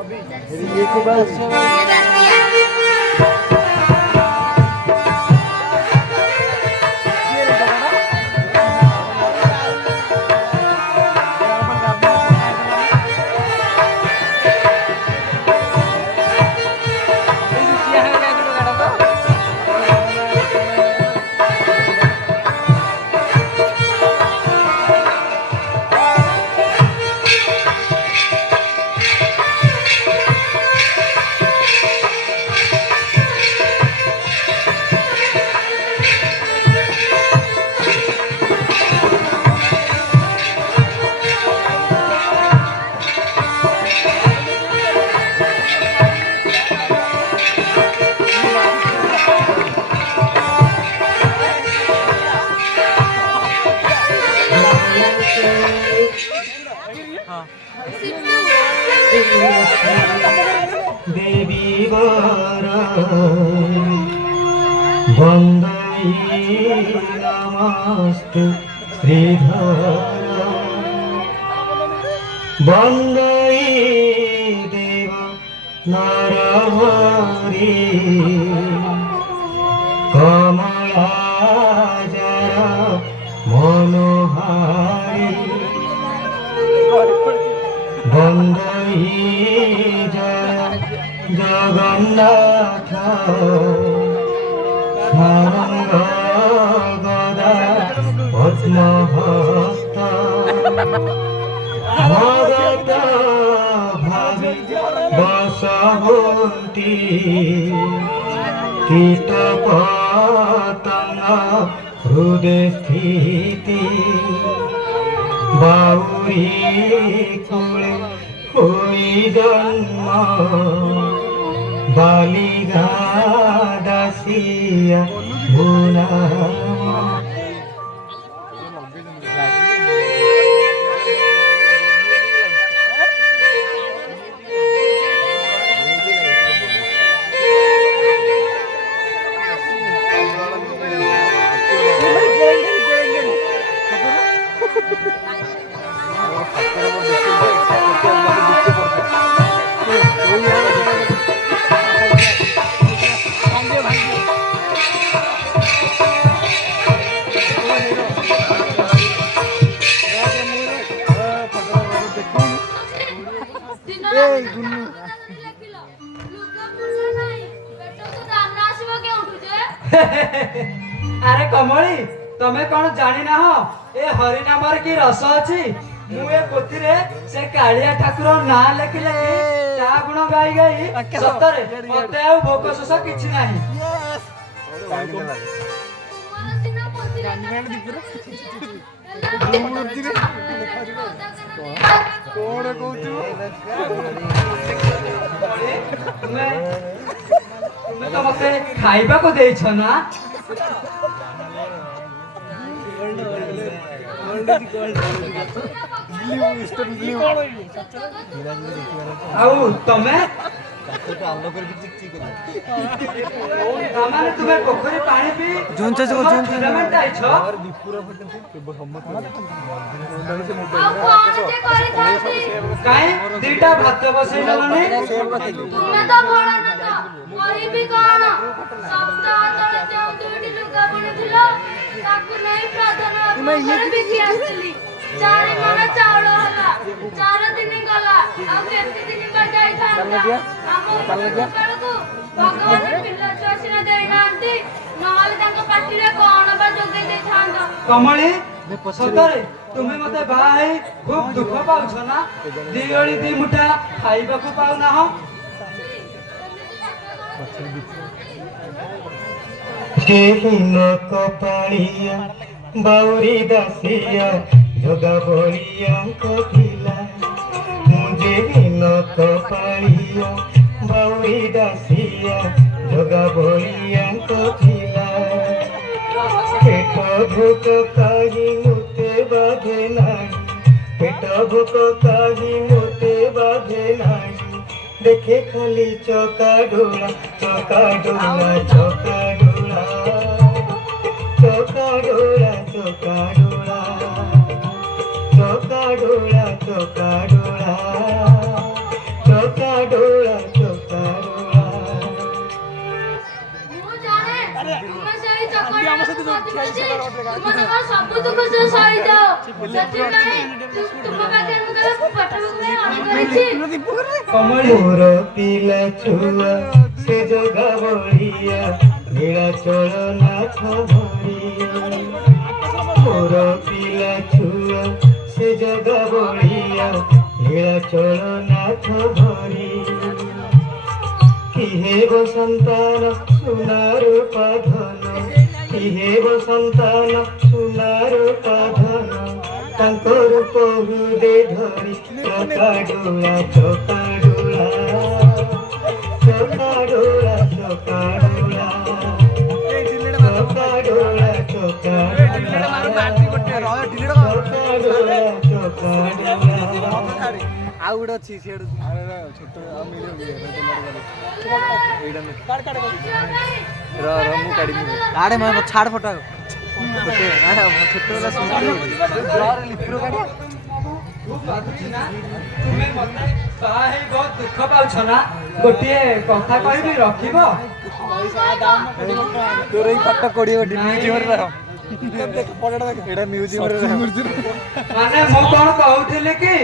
ये को देवी वंदे नमस्ते श्रीधर वंदे देव नरहरि कमलाजर मनोहारी वंदे जगन्नाथ सारंग गदा पद्महस्त भगत भावि बसवंती कीटपतंग हृदय स्थिति बाउरी कुले होई जन्म बालिगा दासिया भुना अरे कमली तमे कौन जानी ना हो ए हरि नामर की रस अछि मु ए पोथी रे से कालिया ठाकुर ना लेखिले ता गुण गाई गई सतरे मते आ भोक शोष किछि नाही कोण कहू तुमे तो मते खाइबा को देछ ना आउ तमे तामाने तुमे पोखरी पानी पी जोन से टूर्नामेंट आइछ काई दीटा भात बसै लने तुमे तो भोला न जा कहिबी कोन सप्ताह तळे जो दुडी लुगा बुणुथिलो ताकु नै प्रधान तुमे बिकी आसली चारि मन चावल हला 4 दिन गला आ केते दिन पर जाई थांदा हम को भगवान पिल्ला चोसिना देई नांती नहले तांको पाटी रे कोन बा जोगे देई थांदा कमली सतरे तुमे मते भाई खूब दुख पाउछ ना दिगळी दी मुठा खाइबा को पाउ ना हो केहिन कपालिया बाउरी दासिया जोगा बोलिया कपिला मुझे हिन कपालिया बाउरी दासिया जोगा बोलिया कपिला पेट भूक काही मुते बाधे नाही पेट भूक काही मुते बाधे नाही देखे खाली चौका डोला चौका डोला चौका डोला चौका डोला चौका डोला चौका डोला चौका डोला चौका डोला ଅଛି ତୁମର ସବୁ ଦୁଃଖ ସହିଯାଅ ସେଥିପାଇଁ ତୁମ ପାଖରେ ମୁଁ କେବେ ପଠବାକୁ ପାଇଁ ଅଳି କରିଛି। କମଳି ମୋର ପିଲା ଛୁଆ ସେ ଜଗା ବଳିଆ ନୀଳାଚଳ ନାଥ ଭଳି। ମୋର ପିଲା ଛୁଆ ସେ ଜଗା ବଳିଆ ନୀଳାଚଳ ନାଥ ଭଳି। କିହେ ବସନ୍ତାନ ସୁନାରୁ ପାଧନ କିହେ ବସନ୍ତାନ ସୁନାରୁ ପାଧନ ତାଙ୍କ ରୂପ ହୃଦେ ଧରି ଚକାଡୋଳା ଚକାଡୋଳା ଚକାଡୋଳା ଚକାଡୋଳା ଚକାଡୋଳା ଚକାଡୋଳା ଚକାଡୋଳା। ଆଉ ଗୋଟେ ଅଛି ସିଆଡୁ ଛୋଟ ଆଉ ମିଳିବ ମୁଁ କାଢିବି କାଢେ ଛାଡ ଫଟୋ ଛୋଟ ତୁମେ ମତେ ବାହା ହେଇ ବହୁତ ଦୁଃଖ ପାଉଛ ନା? ଗୋଟିଏ କଥା କହିବି ରଖିବ? ତୋର ଏଇ ଫଟୋ 20 ମ୍ୟୁଜିୟମରେ ରହ ଏଇଟା ମ୍ୟୁଜିୟମରେ ରହ। ମାନେ ମୁଁ କଣ କହୁଥିଲି କି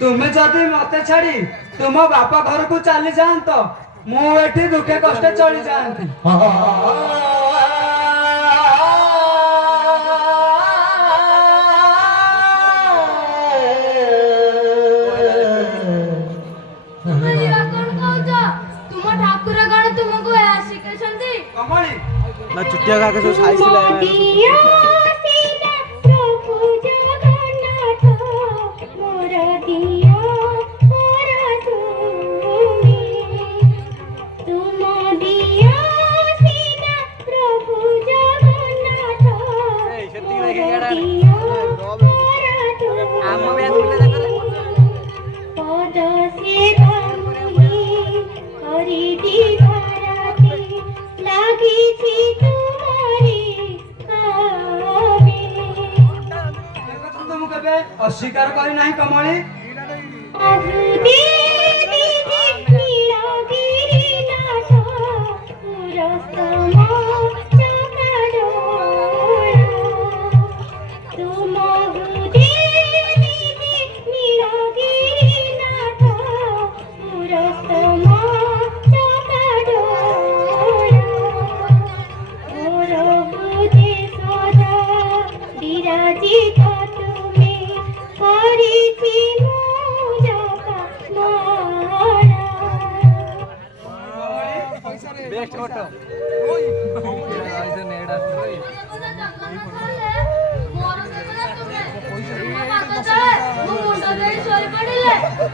ତୁମେ ଯଦି ମତେ ଛାଡି ତୁମ ବାପା ଘରକୁ ଚାଲି ଯାଆନ୍ତ ମୁଁ ଏଠି ଦୁଃଖେ କষ্টେ ଚଳି ଯାଆନ୍ତି। ତୁମ ଠାକୁର କଣ ତୁମକୁ ଏହା ଶିଖେଇଛନ୍ତି? କମଳି ନା ଚୁଟିଆ କାକେ ସବୁ ସାଇଜ ଅସ୍ୱୀକାର କରି ନାହିଁ କମଳି। बेस्ट फोटो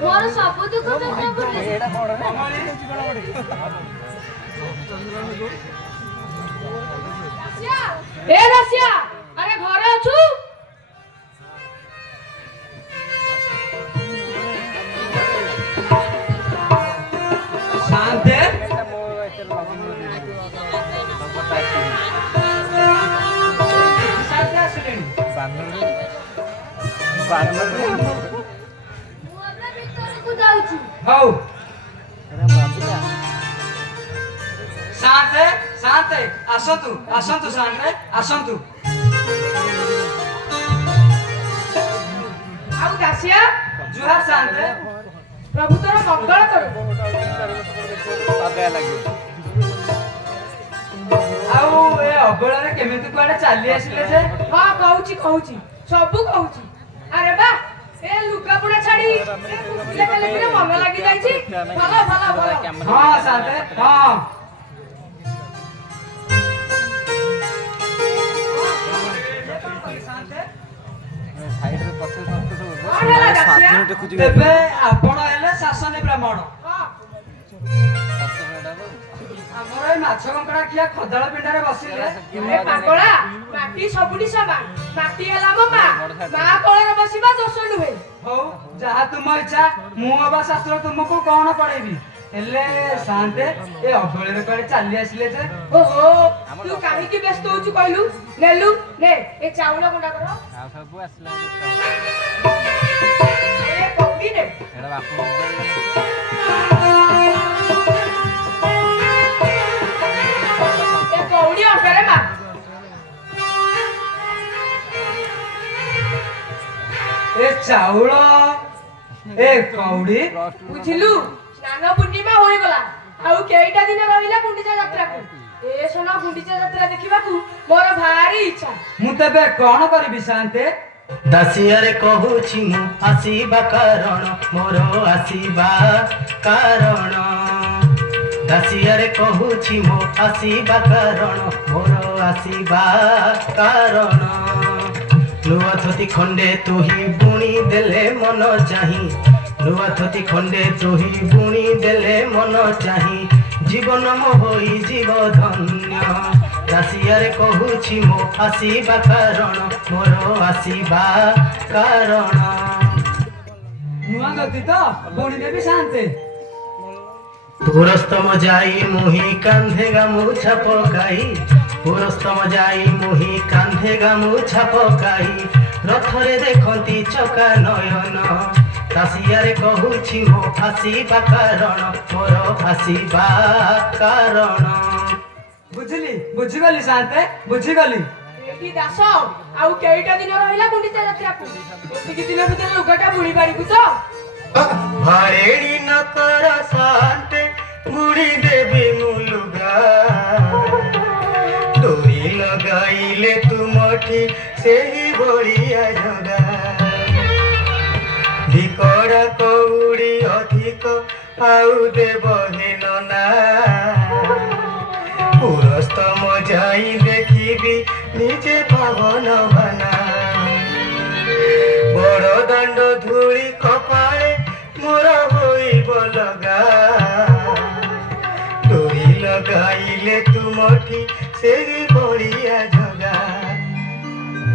ମୋର ସବୁ ଦୁଃଖ ଏ ରସିଆ ଆରେ ଘରେ ଅଛୁ? ଶାନ୍ତେ ହଉ ଶାନ୍ତେ ଶାନ୍ତେ ଆସନ୍ତୁ ଆସନ୍ତୁ ଶାନ୍ତେ ଆସନ୍ତୁ। ଆଉ ଦାସିଆ ଜୁହାର ଶାନ୍ତେ। ପ୍ରଭୁ ତୋର ମଙ୍ଗଳ କରୁ। ଆଉ ଏ ଅବଳରେ କେମିତି କୁଆଡେ ଚାଲି ଆସିଲେ ଯେ? ହଁ କହୁଛି ସବୁ କହୁଛି। ଆରେ ବା ଏ ଲୁଗାପଟା ଛାଡି ମନ ଲାଗି ଯାଇଛି। ଭଲ ଭଲ ଭଲ। ହଁ ଶାନ୍ତେ ହଁ ଏବେ ଆପଣ ହେଲେ ଶାସନୀ ବ୍ରାହ୍ମଣ। ଆମର ଏଇ ମାଛ କଙ୍କଡା ଖିଆ ଖଦାଳ ପିଣ୍ଡାରେ ବସିଲେ ପାଗଳା ମାଟି ସବୁଠି ସମାନ। ମାଟି ହେଲା ମୋ ମା କୋଳରେ ବସିବା ଦୋଷ ନୁହେଁ। ହଉ ଯାହା ତୁମ ଇଚ୍ଛା। ମୁଁ ଅବା ଶାସ୍ତ୍ର ତୁମକୁ କଣ ପଢେଇବି? ହେଲେ ଶାନ୍ତେ ଏ ଅବଳରେ କୁଆଡେ ଚାଲି ଆସିଲେ ଯେ? ଓହୋ ତୁ କାହିଁକି ବ୍ୟସ୍ତ ହଉଛୁ କହିଲୁ? ନେଲୁ ନେ ଏ ଚାଉଳ ଗୁଣ୍ଡା କର। ଏ କଉଡି ନେ। ଏ କଉଡି ଅଣ୍ଟାରେ ମା। ଚାଉଳ ଏ କଉଡ଼ି ବୁଝିଲୁ ସ୍ନାନ ପୂର୍ଣ୍ଣିମା ହୋଇଗଲା ଆଉ କେଇଟା ଦିନ ରହିଲା ଗୁଣ୍ଡିଚା ଯାତ୍ରାକୁ ଏ ଶୁଣ ଗୁଣ୍ଡିଚା ଯାତ୍ରା ଦେଖିବାକୁ ମୋର ଭାରି ଇଚ୍ଛା ମୁଁ ତେବେ କଣ କରିବି ଶାନ୍ତେ ଦାସିଆରେ କହୁଛି ମୁଁ ଆସିବା କାରଣ ମୋର ଆସିବା କାରଣ ଦାସିଆରେ କହୁଛି ମୁଁ ଆସିବା କାରଣ ମୋର ଆସିବା କାରଣ ନୂଆ ଧୋତି ଖଣ୍ଡେ ତୁହି ବୁଣି ଦେଲେ ମନ ଚାହିଁ ନୂଆ ଧୋତି ଖଣ୍ଡେ ତୁହି ବୁଣି ଦେଲେ ମନ ଚାହିଁ ଜୀବନ ମୋ ହୋଇଯିବ ଧନ୍ୟ ଦାସିଆରେ କହୁଛି ମୋ ଆସିବା କାରଣ ମୋର ଆସିବା କାରଣ ନୂଆ ଗତି ତ ପୁଣି ଦେବି ଶାନ୍ତେ ପୁରସ୍ତମ ଯାଇ ମୁହିଁ କାନ୍ଧେ ଗାମୁଛା ପକାଇ ପୁରସ୍ତମ ଯାଇ ମୁହିଁ କାନ୍ଧେ ଗାମୁଛା ପକାଇ ରଥରେ ଦେଖନ୍ତି ଚକା ନୟନ ଦାସିଆରେ କହୁଛି ମୋ ଆସିବା କାରଣ ମୋର ଆସିବା କାରଣ ବୁଝିଲି ବୁଝିଗଲି ଶାନ୍ତେ ବୁଝିଗଲି ଏଠି ଦାସ ଆଉ କେଇଟା ଦିନ ରହିଲା ଗୁଣ୍ଡିଚା ଯାତ୍ରାକୁ ଏତିକି ଦିନ ଭିତରେ ଲୁଗାଟା ବୁଣି ପାରିବୁ ତ ଭାରେଡ଼ି ନକର ଶାନ୍ତେ ବୁଣି ଦେବି ମୁଁ ଲୁଗା ଡୋରି ଲଗାଇଲେ ତୁମଠି ସେହି ଭଳିଆ ଜଗା ଧିକଡ଼ା କଉଡ଼ି ଅଧିକ ଆଉ ଦେବ ହେନ ନା ପୁରସ୍ତମ ଯାଇ ଦେଖିବି ନିଜେ ପାବନ ବାନା ବଡ଼ ଦାଣ୍ଡ ଧୂଳି କପାଳେ ମୋର ହୋଇବ ଲଗା ଡୋରି ଲଗାଇଲେ ତୁମଠି ସେହି ଭଳିଆ ଜଗା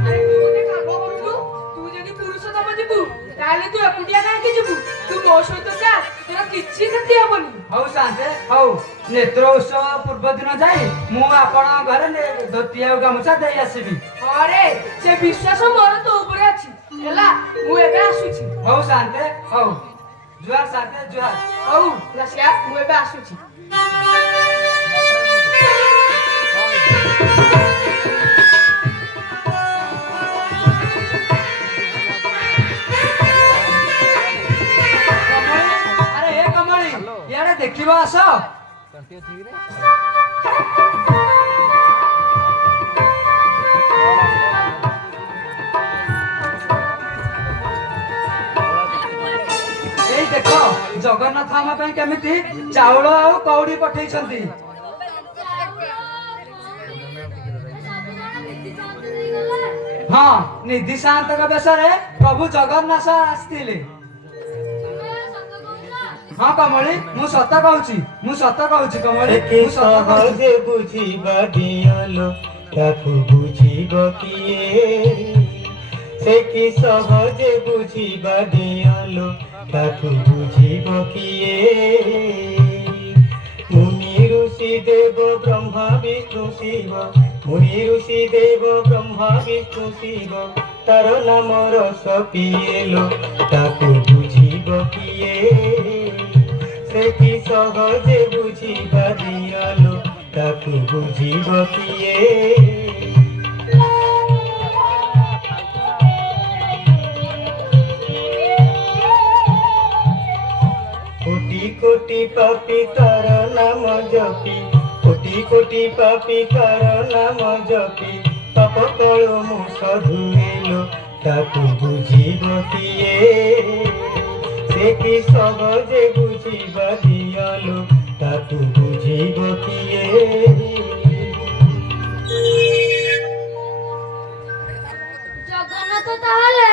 ଆରେ ତୁ ଗୋଟେ କାମ କରୁଛୁ ତୁ ଯଦି ପୁରୁଷୋତ୍ତମ ଯିବୁ ତାହେଲେ ତୁ ଏକୁଟିଆ କାହିଁକି ଯିବୁ ତୁ ମୋ ସହିତ ଯା ତୋର କିଛି କ୍ଷତି ହବନି ହଉ ଶାନ୍ତେ ହଉ ନେତ୍ର ଉତ୍ସବ ପୂର୍ବ ଦିନ ଯାଇ ମୁଁ ଆପଣଙ୍କ ଘରେ ଧୋତି ଆଉ ଗାମୁଛା ଦେଇ ଆସିବି ଅରେ ସେ ବିଶ୍ୱାସ ମୋର ତୋ ଉପରେ ଅଛି ହେଲା ମୁଁ ଏବେ ଆସୁଛି ହଉ ଶାନ୍ତେ ହଉ ଜୁହାର ଶାନ୍ତେ ଜୁହାର ହଉ ଦାସିଆ ମୁଁ ଏବେ ଆସୁଛି ଆରେ ଏ କମଳି ଇଆଡେ ଦେଖିବ ଆସ ଏଇ ଦେଖ ଜଗନ୍ନାଥ ଆମ ପାଇଁ କେମିତି ଚାଉଳ ଆଉ କଉଡ଼ି ପଠେଇଛନ୍ତି ହଁ ନିଧି ସାନ୍ତଙ୍କ ବେଶରେ ପ୍ରଭୁ ଜଗନ୍ନାଥ ଆସିଥିଲେ ହଁ କମଳି ମୁଁ ସତ କହୁଛି କମଳି କି ମୁଁ ସତ କହୁଛି ସହଜେ ବୁଝିବା ଦିଅଲୋ ତାକୁ ବୁଝିବ କିଏ ସେ କି ସହଜେ ବୁଝିବା ଦିଅଲୋ ତାକୁ ବୁଝିବ କିଏ ମୁନି ଋଷି ଦେବ ବ୍ରହ୍ମା ବିଷ୍ଣୁ ଶିବ ମୁନି ଋଷି ଦେବ ବ୍ରହ୍ମା ବିଷ୍ଣୁ ଶିବ ତାର ନାମ ରସ ପିଏଲୋ ତାକୁ ବୁଝିବ କିଏ ସେ କି ସହଜେ ବୁଝିବା ଦିଅଲୋ ତାକୁ ବୁଝିବ କିଏ কোটি কোটি পাপী তার নাম জপি কোটি কোটি পাপী তার নাম জপি পাপ কল মুখ ধুইল তাকু বুঝিব কিয়ে সে কি সহজে বুঝিবা দিয়ালো তাকু বুঝিব কিয়ে ଜଗନ୍ନାଥ ତାହେଲେ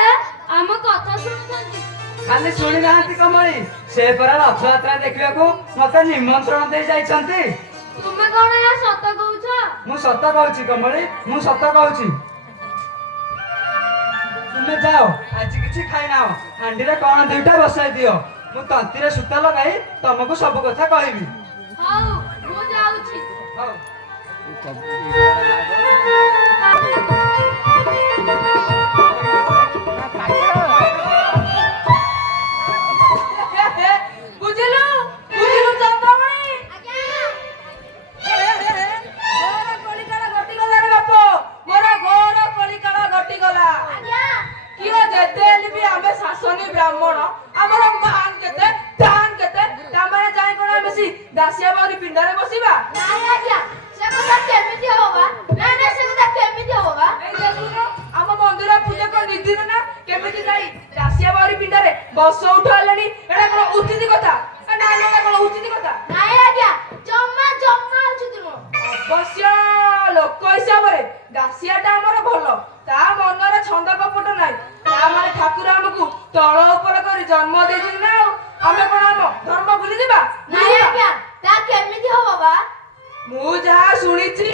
ଆମ କଥା ଶୁଣୁଛନ୍ତି ଖାଲି ଶୁଣି ନାହାନ୍ତି କମଳି ସେ ପରା ରଥଯାତ୍ରା ଦେଖିବାକୁ ମତେ ନିମନ୍ତ୍ରଣ ଦେଇ ଯାଇଛନ୍ତି ତୁମେ କଣ ଏହା ସତ କହୁଛ ମୁଁ ସତ କହୁଛି କମଳି ମୁଁ ସତ କହୁଛି ତୁମେ ଯାଅ ଆଜି କିଛି ଖାଇନାଅ ହାଣ୍ଡିରେ କଣ ଦୁଇଟା ବସାଇ ଦିଅ ମୁଁ ତନ୍ତିରେ ସୂତା ଲଗାଇ ତମକୁ ସବୁ କଥା କହିବି ହଉ ମୁଁ ଯାଉଛି ହଉ ବୁଝିଲୁ ବୁଝିଲୁ ଚନ୍ଦ୍ରମଣି ଘୋର କଳିକାଳ ଘଟିଗଲା ରେ ବାପ ମୋର ଘୋର କଳିକାଳ ଘଟିଗଲା କିଏ ଯେତେ ହେଲେ ବି ଆମେ ଦାସିଆ ବାଉରୀ ପିଣ୍ଡାରେ ବସିବା? ନାଇଁ ଆଜ୍ଞା ସେ କଥା କେମିତି ହବ ବା? ନାଇଁ ନାଇଁ ସେ କଥା କେମିତି ହବ ବା? ଏଇ ଦେଖୁନ ଆମ ମନ୍ଦିର ପୂଜା କଣ ନିଦିନ ନା କେମିତି ଯାଇ ଦାସିଆ ବାଉରୀ ପିଣ୍ଡାରେ ବସ ଉଠାଇଲେଣି? ଏଟା କଣ ଉଚିତ କଥା? ନା ନା କଣ ଉଚିତ କଥା? ନାଇଁ ଆଜ୍ଞା ଜମା ଜମା ଉଚିତ ନୁହଁ। ଅବଶ୍ୟ ଲୋକ ହିସାବରେ ଦାସିଆଟା ଆମର ଭଲ, ତା ମନରେ ଛନ୍ଦ କପଟ ନାହିଁ। ତା ମାନେ ଠାକୁର ଆମକୁ ତଳ ଉପର କରି ଜନ୍ମ ଦେଇଛନ୍ତି ନା, ଆଉ ଆମେ କଣ ଆମ ଧର୍ମ ଭୁଲିଯିବା? ନାଇଁ ଆଜ୍ଞା ତା କେମିତି ହବ ବା? ମୁଁ ଯାହା ଶୁଣିଛି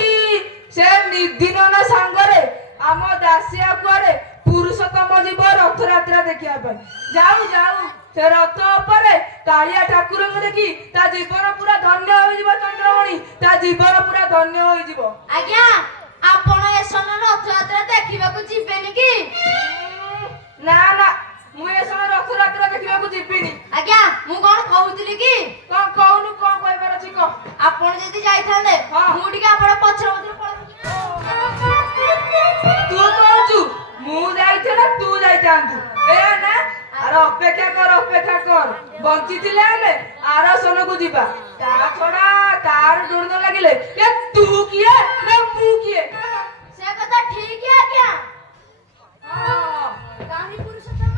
ସେ ନିଧିନନ ସାଙ୍ଗରେ ଆମ ଦାସିଆ କୁଆଡେ ପୁରୁଷୋତ୍ତମ ଯିବ ରଥଯାତ୍ରା ଦେଖିବା ପାଇଁ। ଯାଉ ଯାଉ ସେ ରଥ ଉପରେ କାଳିଆ ଠାକୁରଙ୍କୁ ଦେଖି ତା ଜୀବନ ପୁରା ଧନ୍ୟ ହୋଇଯିବ। ଚନ୍ଦ୍ରମଣି ତା ଜୀବନ ପୁରା ଧନ୍ୟ ହୋଇଯିବ। ଆଜ୍ଞା ଆପଣ ଏ ସମୟ ରଥଯାତ୍ରା ଦେଖିବାକୁ ଯିବେନି କି? ନା ନା ମୁଁ ଏ ସମୟ ରଥଯାତ୍ରା ଦେଖିବାକୁ ଯିବିନି। ଆଜ୍ଞା ମୁଁ କଣ କହୁଥିଲି କି କଣ କହୁନୁ, କଣ କହିବାର ଅଛି କହ। ଆପଣ ଯଦି ଯାଇଥାନ୍ତେ ହଁ। ମୁଁ ଟିକେ ଆପଣ ପଛରେ ପଛରେ ତୁ କହୁଛୁ ମୁଁ ଯାଇଥିଲେ ତୁ ଯାଇଥାନ୍ତୁ, ଏଇଆ ନା? ଆରେ ଅପେକ୍ଷା କର ବଞ୍ଚିଥିଲେ ଆମେ ଆରସନକୁ ଯିବା। ତା ଛଡା ତାର ଡୁଣ ଲାଗିଲେ ଏ ତୁ କିଏ ନା ମୁଁ କିଏ? ସେ କଥା ଠିକ ଆଜ୍ଞା। ହଁ କାହିଁ ପୁରୁଷୋତ୍ତମ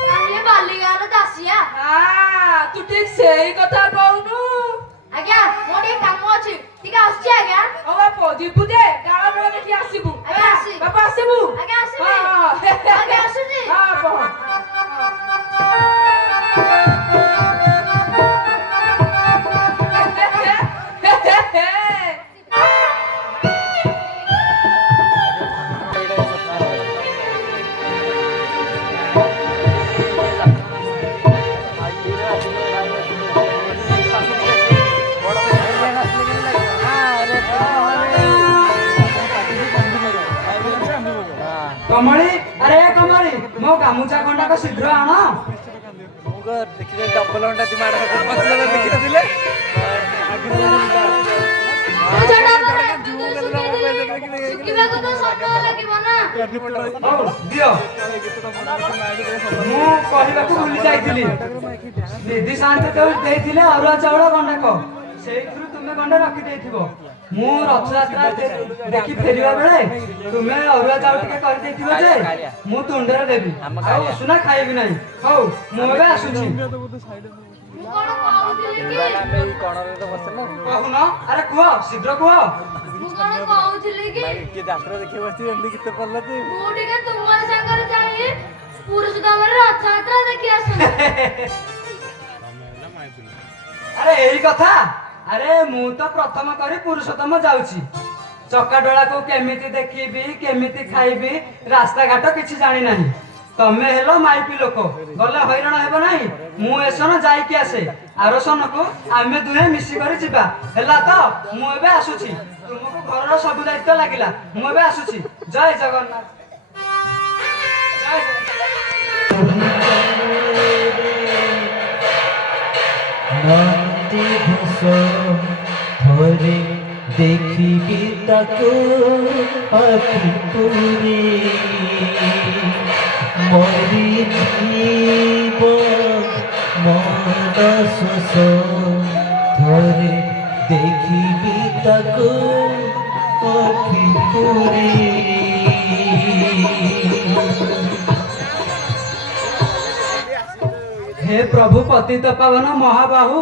କାହିଁ ବାଲିଗାର ଦାସିଆ? ତୁ ଠିକ ସେଇ କଥା କହୁନୁ। ଆଜ୍ଞା ମୋର ଟିକେ କାମ ଅଛି, ଟିକେ ଆସୁଛି ଆଜ୍ଞା। ହଉ ବାପ ଯିବୁ ଯେ କାଳ ବେଳ ଦେଖି ଆସିବୁ। ଆଜ୍ଞା, ଆସିବି। ବାପା ଆସିବୁ? ଆଜ୍ଞା, ଆସିବି। ହଁ। ଆଜ୍ଞା, ଆସୁଛି। ହଁ ବାପ। କମଳି, ଆରେ କମଳି ମୋ ଗାମୁଛା ଖଣ୍ଡାକ ଶୀଘ୍ର ଆଣ। ଦେଖିଲେ ଡବଲ ଘଣ୍ଟା ଦି ମାଡ଼ ଦେଖିନଥିଲେ ଶୁଖିବାକୁ ତ ସମୟ ଲାଗିବ ନା। ହଉ ଦିଅ। ମୁଁ କହିବାକୁ ଭୁଲି ଯାଇଥିଲି, ଦିଦି ସାନ୍ତେ ତ ଦେଇଥିଲେ ଅରୁଆ ଚାଉଳ ଗଣ୍ଡାକ, ସେଇଥିରୁ ତୁମେ ଗଣ୍ଡେ ରଖିଦେଇଥିବ। ମୁଁ ରଥଯାତ୍ରା ଦେଖି ଫେରିବା ବେଳେ ତୁମେ ଅରୁଆ ଚାଉଳ ଟିକେ କରିଦେଇଥିବ ଯେ ମୁଁ ତୁଣ୍ଡରେ ଦେବି, ଆଉ ଉଷୁନା ଖାଇବି ନାହିଁ। ହଉ ମୁଁ ଏବେ ଆସୁଛି। ମୁଁ କଣ କହୁଥିଲି କି? କହୁନ, ଆରେ କୁହ ଶୀଘ୍ର କୁହ। ମୁଁ କଣ କହୁଥିଲି କି ଯାତ୍ରା ଦେଖିବାକୁ ଆସିଛି ଏମିତି ଗୀତ ପଡିଲା ଯେ ମୁଁ ଟିକେ ତୁମ ସାଙ୍ଗରେ ଯାଇ ପୁରୁଷୋତ୍ତମର ରଥଯାତ୍ରା ଦେଖି ଆସନ୍ତି। ଆରେ ଏଇ କଥା, ଆରେ ମୁଁ ତ ପ୍ରଥମ କରି ପୁରୁଷୋତ୍ତମ ଯାଉଛି। ଚକାଡୋଳାକୁ କେମିତି ଦେଖିବି, କେମିତି ଖାଇବି, ରାସ୍ତାଘାଟ କିଛି ଜାଣିନାହିଁ। ତମେ ହେଲ ମାଇପି ଲୋକ, ଗଲେ ହଇରାଣ ହେବ ନାହିଁ। ମୁଁ ଏସନ ଯାଇକି ଆସେ, ଆରସନକୁ ଆମେ ଦୁହେଁ ମିଶିକରି ଯିବା। ହେଲା ତ? ମୁଁ ଏବେ ଆସୁଛି। ତୁମକୁ ଘରର ସବୁ ଦାୟିତ୍ୱ ଲାଗିଲା। ମୁଁ ଏବେ ଆସୁଛି। ଜୟ ଜଗନ୍ନାଥ। ଜୟ ନନ୍ଦୀ ଘୋଷ ଥରେ ଦେଖିବି ତାକୁ ଆଖି ପୁରି ମରିଯିବ ମନ ଶୋଷ ଥରେ ଦେଖିବି ତାକୁ ଆଖି ପୁରି। हे प्रभु पतित पावन महाबाहु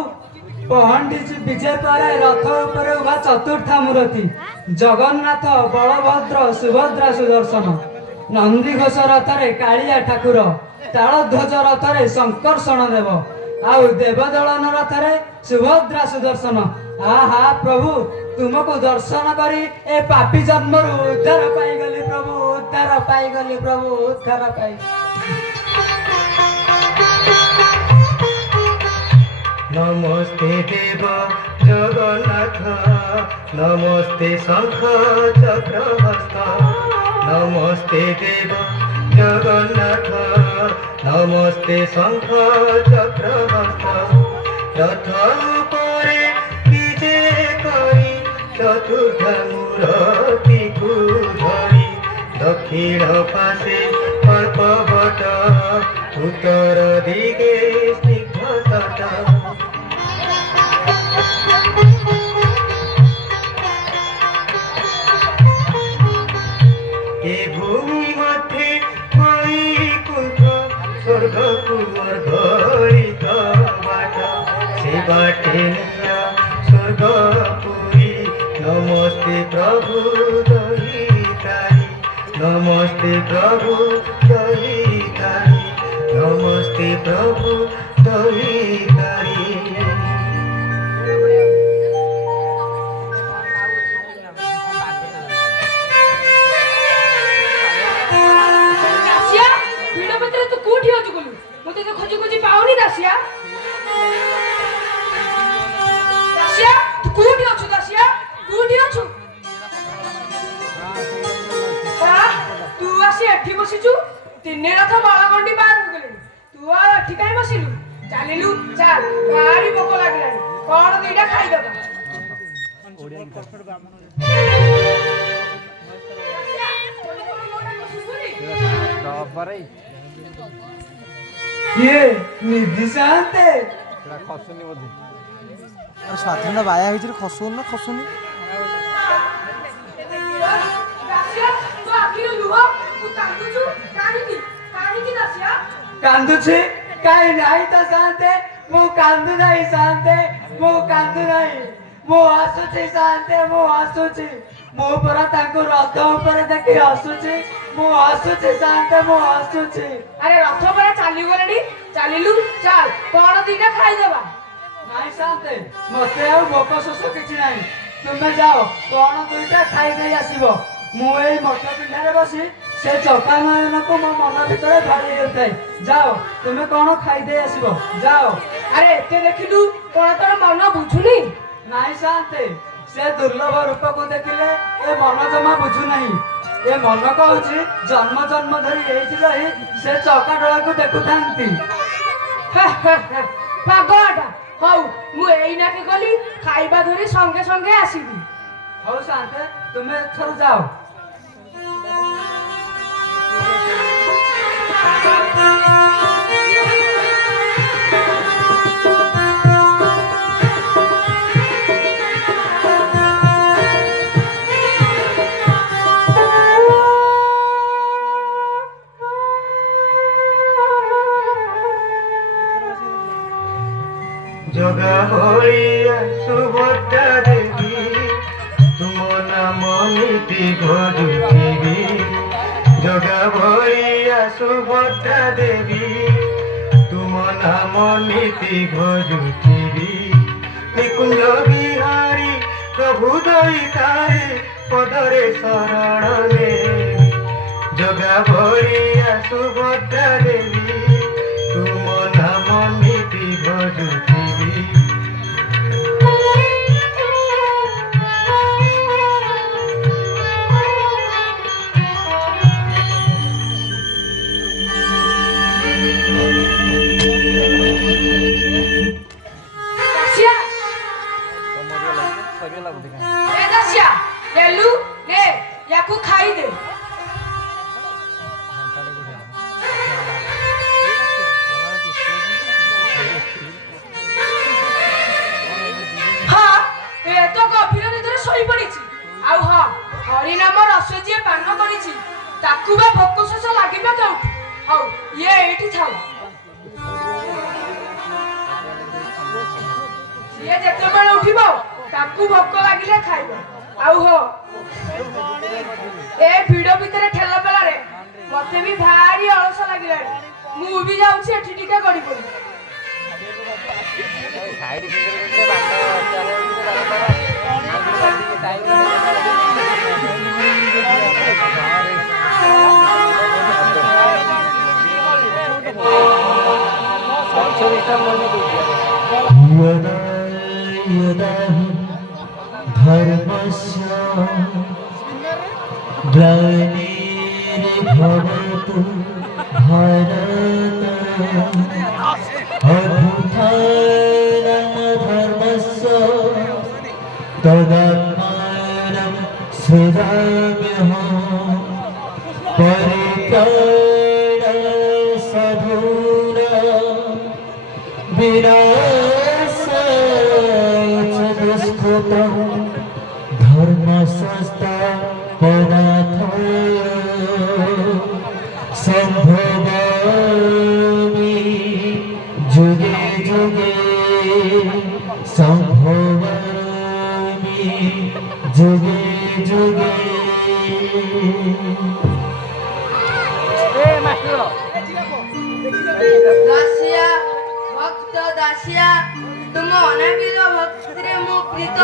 पहंडी विजय पारे रथ उपरे उभा चतुर्था मूर्ति जगन्नाथ बलभद्र सुभद्रा सुदर्शन नंदी घोष रथरे कालिया ठाकुर तालध्वज रथरे शंकर्षण देव आउ देवदलन रथरे सुभद्रा सुदर्शन। आहा प्रभु तुमको दर्शन करी ए पापी जन्म उद्धार पाईगली प्रभु, उद्धार पाईगली प्रभु, उद्धार पाई। नमस्ते देव जगन्नाथ, नमस्ते शंख चक्रहस्त, नमस्ते देव जगन्नाथ, नमस्ते शंख चक्रहस्त। रथ उपरे विजे करी चतुर्थ मूर्तिकु धरी दक्षिण पाशे कल्पवट उत्तर दिगे स्निग्ध तट। बाटे निया स्वर्गपुरी नमस्ते प्रभु दयितारी नमस्ते प्रभु दयितारी नमस्ते प्रभु दयितारी ଦାସିଆ ଭିଡ଼ ଭିତରେ ତୁ କୋଉଠି ଅଛୁ ଗଲୁ ମୁଁ ତତେ ଖୋଜି ଖୋଜି ପାଉନି ଦାସିଆ ଦାସିଆ ତୁ କୋଉଠି ଅଛୁ ଦାସିଆ କୋଉଠି ଅଛୁ ତୁ ଆସି ଏଠି ବସିଛୁ ତିନି ରଥ ବଳଗଣ୍ଡି ପାର ହୋଇଗଲେଣି ତୁ ଆଉ ଏଠି କାହିଁ ବସିଲୁ ଚାଲିଲୁ ଚାଲ ଭାରି ଭୋକ ଲାଗିଲାଣି କଣ ଦିଟା ଖାଇଦବା କିଏ ନିଧି ସାନ୍ତେ ଖସୁନି ବୋଧେ ସ୍ୱାଧୀନ ବାୟା ହେଇଛି ଖସୁନି ନା ଖସୁନି ଦାସିଆ ତୋ ଆଖିରେ ଲୁହ ତୁ କାନ୍ଦୁଛୁ କାହିଁକି କାହିଁକି ଦାସିଆ କାନ୍ଦୁଛି କାହିଁ ନାହିଁ ତ ସାନ୍ତେ ମୁଁ କାନ୍ଦୁ ନାହିଁ ସାନ୍ତେ ମୁଁ କାନ୍ଦୁ ନାହିଁ ମୁଁ ହସୁଛି ସାନ୍ତେ ମୁଁ ହସୁଛି ମୁଁ ପରା ତାଙ୍କୁ ରଥ ଉପରେ ଦେଖି ହସୁଛି ମୁଁ ହସୁଛି ସାନ୍ତେ ମୁଁ ହସୁଛି ଆରେ ରଥ ପରା ଚାଲିଗଲେଣି ଚାଲିଲୁ ଚାଲ କଣ ଦିଟା ଖାଇଦବା ନାଇଁ ସାନ୍ତେ ମତେ ଆଉ ଭୋକ ଶୋଷ କିଛି ନାହିଁ ତୁମେ ଯାଅ କଣ ଦୁଇଟା ଖାଇଦେଇ ଆସିବ ମୁଁ ଏଇ ମଠ ପିଣ୍ଡାରେ ବସି ସେ ଚକା ନୟନକୁ ମୋ ମନ ଭିତରେ ଧରି ହେଉଥାଏ ଯାଅ ତୁମେ କଣ ଖାଇଦେଇ ଆସିବ ଯାଅ ଆରେ ଏତେ ଦେଖିଲୁ କଣ ତୋର ମନ ବୁଝୁନି ନାଇଁ ସାନ୍ତେ ସେ ଦୁର୍ଲଭ ରୂପକୁ ଦେଖିଲେ ଏ ମନ ଜମା ବୁଝୁନାହିଁ ଏ ମନ କହୁଛି ଜନ୍ମ ଜନ୍ମ ଧରି ଏଇଠି ରହି ସେ ଚକା ଡୋଳାକୁ ଦେଖୁଥାନ୍ତି ପାଗଳଟା ହଉ ମୁଁ ଏଇନାକେ ଗଲି ଖାଇବା ଧରି ସଙ୍ଗେ ସଙ୍ଗେ ଆସିବି ହଉ ସାନ୍ତେ ତୁମେ ଏଥର ଯାଅ जगा भलिया सुभद्रा देवी तुम नाम नीति भजुथिबी जगा भलिया सुभद्रा देवी तुम नाम नीति भजुथिबी निकुंज बिहारी प्रभु दयितारी पदरे शरण नेबी जगा भलिया सुभद्रा देवी तुम नाम नीति भजुथिबी ଦାସିଆ ଏ ଦାସିଆ ଲେଲୁ ନେ ୟାକୁ ଖାଇଦେ ହଁ ଏ ତ ଗଭୀର ନିଦରେ ଶୋଇପଡ଼ିଛି ଆଉ ହଁ ହରିନାମ ରସ ଯିଏ ପାନ କରିଛି ତାକୁ ବା ଭୋକ ଶୋଷ ଲାଗିବ କେଉଁଠୁ ହଉ ଇଏ ଏଇଠି ଥାଉ ସିଏ ଯେତେବେଳେ ଉଠିବ ତାକୁ ଭୋକ ଲାଗିଲେ ଖାଇବ ଆଉ ହଁ ଏ ଭିଡ଼ ଭିତରେ ଠେଲ ପେଲାରେ ମତେ ବି ଭାରି ଅଳସ ଲାଗିଲାଣି ମୁଁ ବି ଯାଉଛି ଏଠି ଟିକେ ଗଡ଼ି ପଡି यदा यदा धर्मस्य ग्लानिर्भवतु भारत अभ्युत्थानं धर्मस्य तदात्मानं सृजाम्यहम् परित्राणाय साधूनां विनाशाय च दुष्कृतं धर्मसंस्थापनार्थाय सम्भवामि जुगे जुगे संभवामि जुगे जुगे दासिया भक्त दासिया तुम अनाबिल भक्तिरे मु प्रीत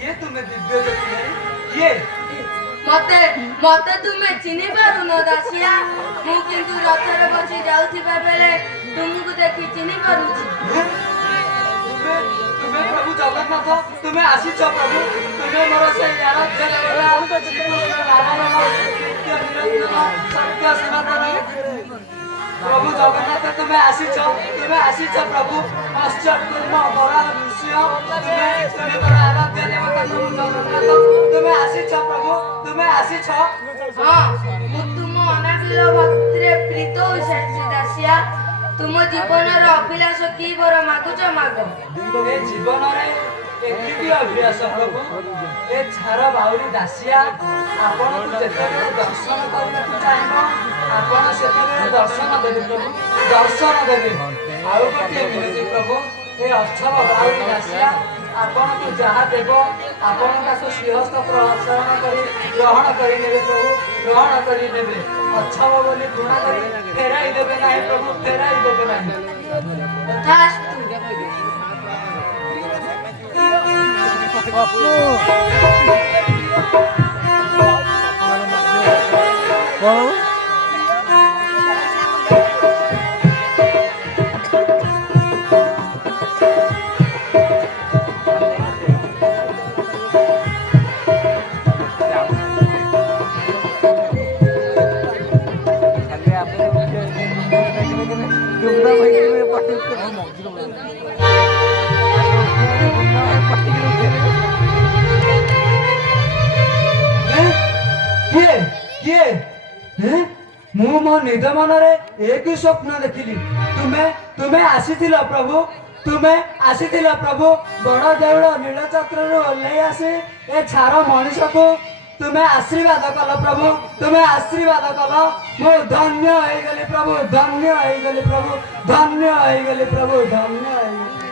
ये तुम्हें दिव्य ज्योति है ये मते मते तुमे चिनी पारुनो दासिया मु किंतु रथरे बसी जाउथिबा बेले तुमको देखि चिनी पारुछि तुम्हें प्रभु जगन्नाथ तुम्हें आसीच प्रभु तुम्हें मोर से आराध्य देवता श्रीकृष्ण नारायण नित्य निरंजन सत्य सनातन प्रभु जगन्नाथ तुम्हें आसीच प्रभु आश्चर्य बड़ा ऋषि तुम्हें मोर आराध्य देवता प्रभु जगन्नाथ तुम्हें आसीच प्रभु तुम्हें आसीच हां मु तुम अनाबिल भक्तिरे प्रीत होइछि दासिया तुम जीवनर अभिलाष की बर मागुच माग ए जीवन रे एतिकी अभिलाष प्रभु ए छार बाउरी दासिया आपण जेतेबेले दर्शन କରିବାକୁ ଚାହିଁବ ଆପଣ ସେତେବେଳେ ଦର୍ଶନ ଦେବେ ପ୍ରଭୁ ଦର୍ଶନ ଦେବେ ଆଉ ଗୋଟିଏ ମିଳିଛି ପ୍ରଭୁ ଏ ଅଛବ ବାଉରୀ ଦାସିଆ ଆପଣଙ୍କୁ ଯାହା ଦେବ ଆପଣ ତାକୁ ଶ୍ରୀହସ୍ତ ପ୍ରସାରଣ କରି ଗ୍ରହଣ କରି ନେବେ ପ୍ରଭୁ ଗ୍ରହଣ କରି ନେବେ ଅଛବ ବୋଲି ଘୃଣା କରି ଫେରାଇ ଦେବେ ନାହିଁ ପ୍ରଭୁ ଫେରାଇ ଦେବେ ନାହିଁ तथास्तु किए किए मु मो निज मनरे एक ही स्वप्न देखिली तुम्हें आसीथिल प्रभु तुम्हें आसीथिल प्रभु बड़ देउल नीलचक्र ओह्लै आसी ए छार मनीष को तुम्हें आशीर्वाद कल प्रभु तुम्हें आशीर्वाद कल मु धन्य हो गली प्रभु धन्य हो गली प्रभु धन्य हो गली प्रभु धन्य हो गली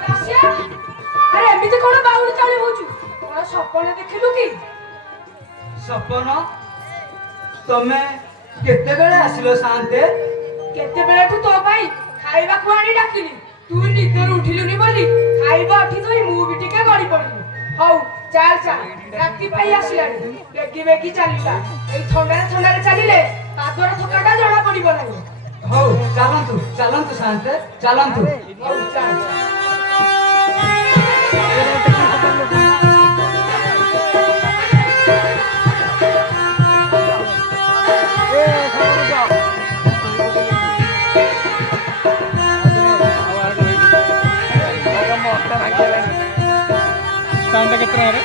दासिया अरे एमिति कोन बाउडी चाली होछु कोन सपने देखिलु की सपन तमे केते बेले आसिलो शांते केते बेले तू तो भाई खाइबा को आनी डाकिली तू निदर उठिलुनी बोली खाइबा उठी थई मु भी टिके गड़ी पड़िलु हौ चाल चाल राती पाई आसिलानी बेगी बेगी चालिला एई ठंडा रे चालिले पादर थकाटा जणा पड़िबो नाही हौ चलंतु चलंतु शांते चलंतु हौ चाल साउंड कितना है रे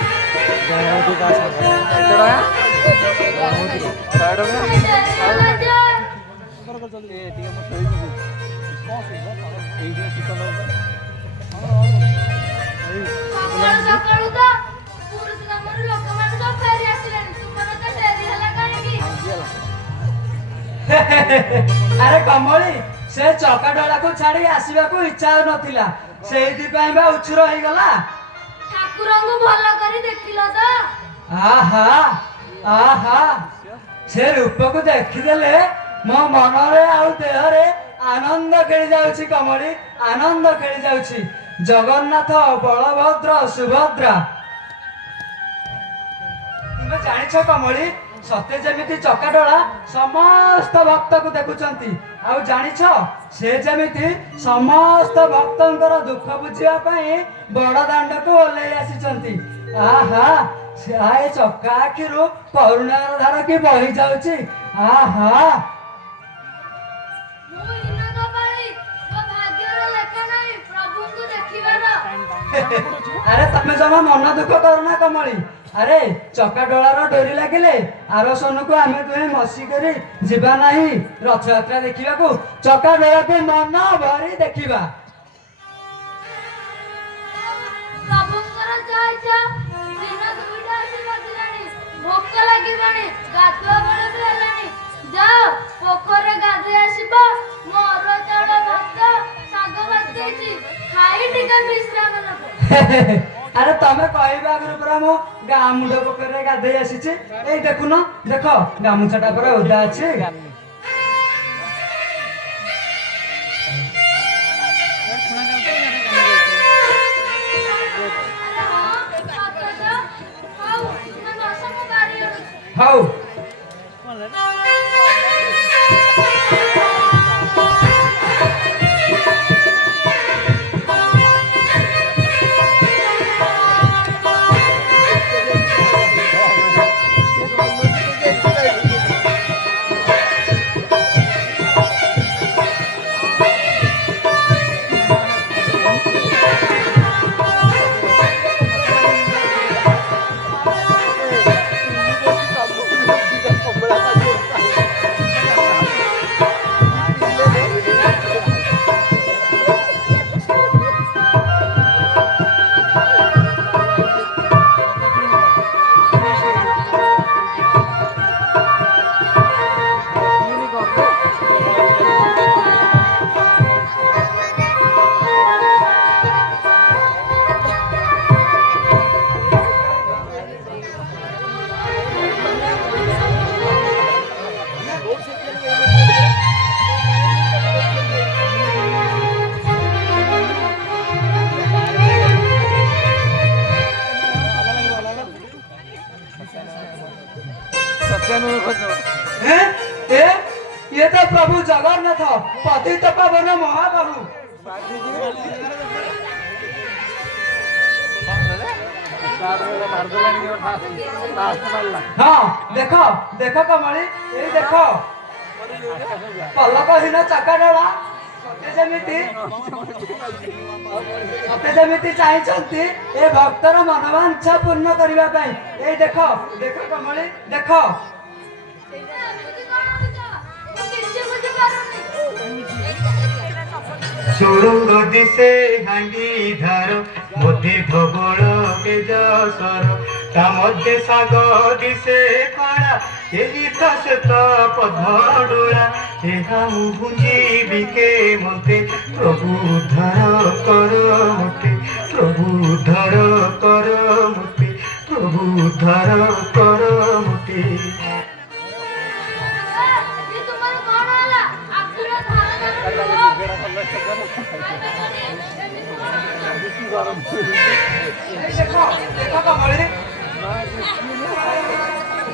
का साउंड साइड हो गया ये ठीक है मैं सही में एक दिन सीता लोग ସକାଳୁ ତ ପୁରୁଷ କାମରୁ ଲୋକମାନେ ସବୁ ଫେରି ଆସିଲେଣି ତୁମର ତ ଡେରି ହେଲା କାହିଁକି अरे कमली से चका डोला को छाड़ी आसीबाकू इच्छा नथिला ସେଇଥିପାଇଁ ବା ଉଛୁର ହେଇଗଲା ଠାକୁରଙ୍କୁ ଭଲ କରି ଦେଖିଲ ତ आहा आहा से रूपକୁ ଦେଖିଦେଲେ ମୋ ମନରେ ଆଉ ଦେହରେ ଆନନ୍ଦ ଖେଳି ଯାଉଛି କମଳି ଆନନ୍ଦ ଖେଳି ଯାଉଛି ଜଗନ୍ନାଥ ବଳଭଦ୍ର ସୁଭଦ୍ରା ତୁମେ ଜାଣିଛ କମଳି ସତେ ଯେମିତି ଚକାଡୋଳା ସମସ୍ତ ଭକ୍ତକୁ ଦେଖୁଛନ୍ତି ଆଉ ଜାଣିଛ ସେ ଯେମିତି ସମସ୍ତ ଭକ୍ତଙ୍କର ଦୁଃଖ ବୁଝିବା ପାଇଁ ବଡ଼ ଦାଣ୍ଡକୁ ଓହ୍ଲେଇ ଆସିଛନ୍ତି ଆହା ସେ ଚକା ଆଖିରୁ କରୁଣାର ଧାର କି ବହି ଯାଉଛି ଆହା ମୁଁ ହୀନ କପାଳି ମୋ ଭାଗ୍ୟର ଲେଖା ନାହିଁ ପ୍ରଭୁଙ୍କୁ ଦେଖିବାର ଆରେ ତମେ ଜମା ମନ ଦୁଃଖ କରନା କମଳି। ଆରେ ଚକା ଡୋଳାର ଡୋରି ଲାଗିଲେ ଆର ସନକୁ ଆମେ ଦୁହେଁ ମସିକରି ଯିବା ନାହିଁ ରଥଯାତ୍ରା ଦେଖିବାକୁ। ଚକା ଡୋଳାକୁ ମନ ଭରି ଦେଖିବା। ପ୍ରଭୁଙ୍କର ଜୟ ଜୟ। ଦିନ 2ଟା ଆସି ବାଜିଲାଣି, ଭୋକ ଲାଗିଲାଣି, ଗାଧୁଆ ବେଳ ବି ହେଲାଣି। ଯାଅ ପୋଖରୀରେ ଗାଧୋଇ ଆସିବ। ମୋ ଅରୁଆ ଚାଉଳ ଭାତ ଶାଗ ଭାଜିଦେଇଛି, ଖାଇ ଟିକେ ବିଶ୍ରାମ ନେବ। ଆରେ ତମେ କହିବା ଆଗରୁ ପୁରା ମୋ ଗାଁ ମୁଣ୍ଡ ପୋଖରୀରେ ଗାଧେଇ ଆସିଛି। ଏଇ ଦେଖୁନ, ଦେଖ ଗାମୁଛାଟା ପୁରା ଓଦା ଅଛି। ହଉ ये तो प्रभु जगन्नाथ पतित पावन महाप्रभु। हाँ देखो देखो कमली, ये देखो पलक हीन चका डोला सते जमिति चाहिए ए भक्तर मनोवांछा पूर्ण करने पाई। ए देखो देखो कमली देखो। सुरंग दिसे हांडी धार मध्य धबल केजसर ता मध्य साग दिसे खड़ा एही तो श्वेत पद्मडोला एहा मुहुंजी बिके मते प्रभु उद्धार कर मते प्रभु उद्धार कर मते प्रभु उद्धार कर मते।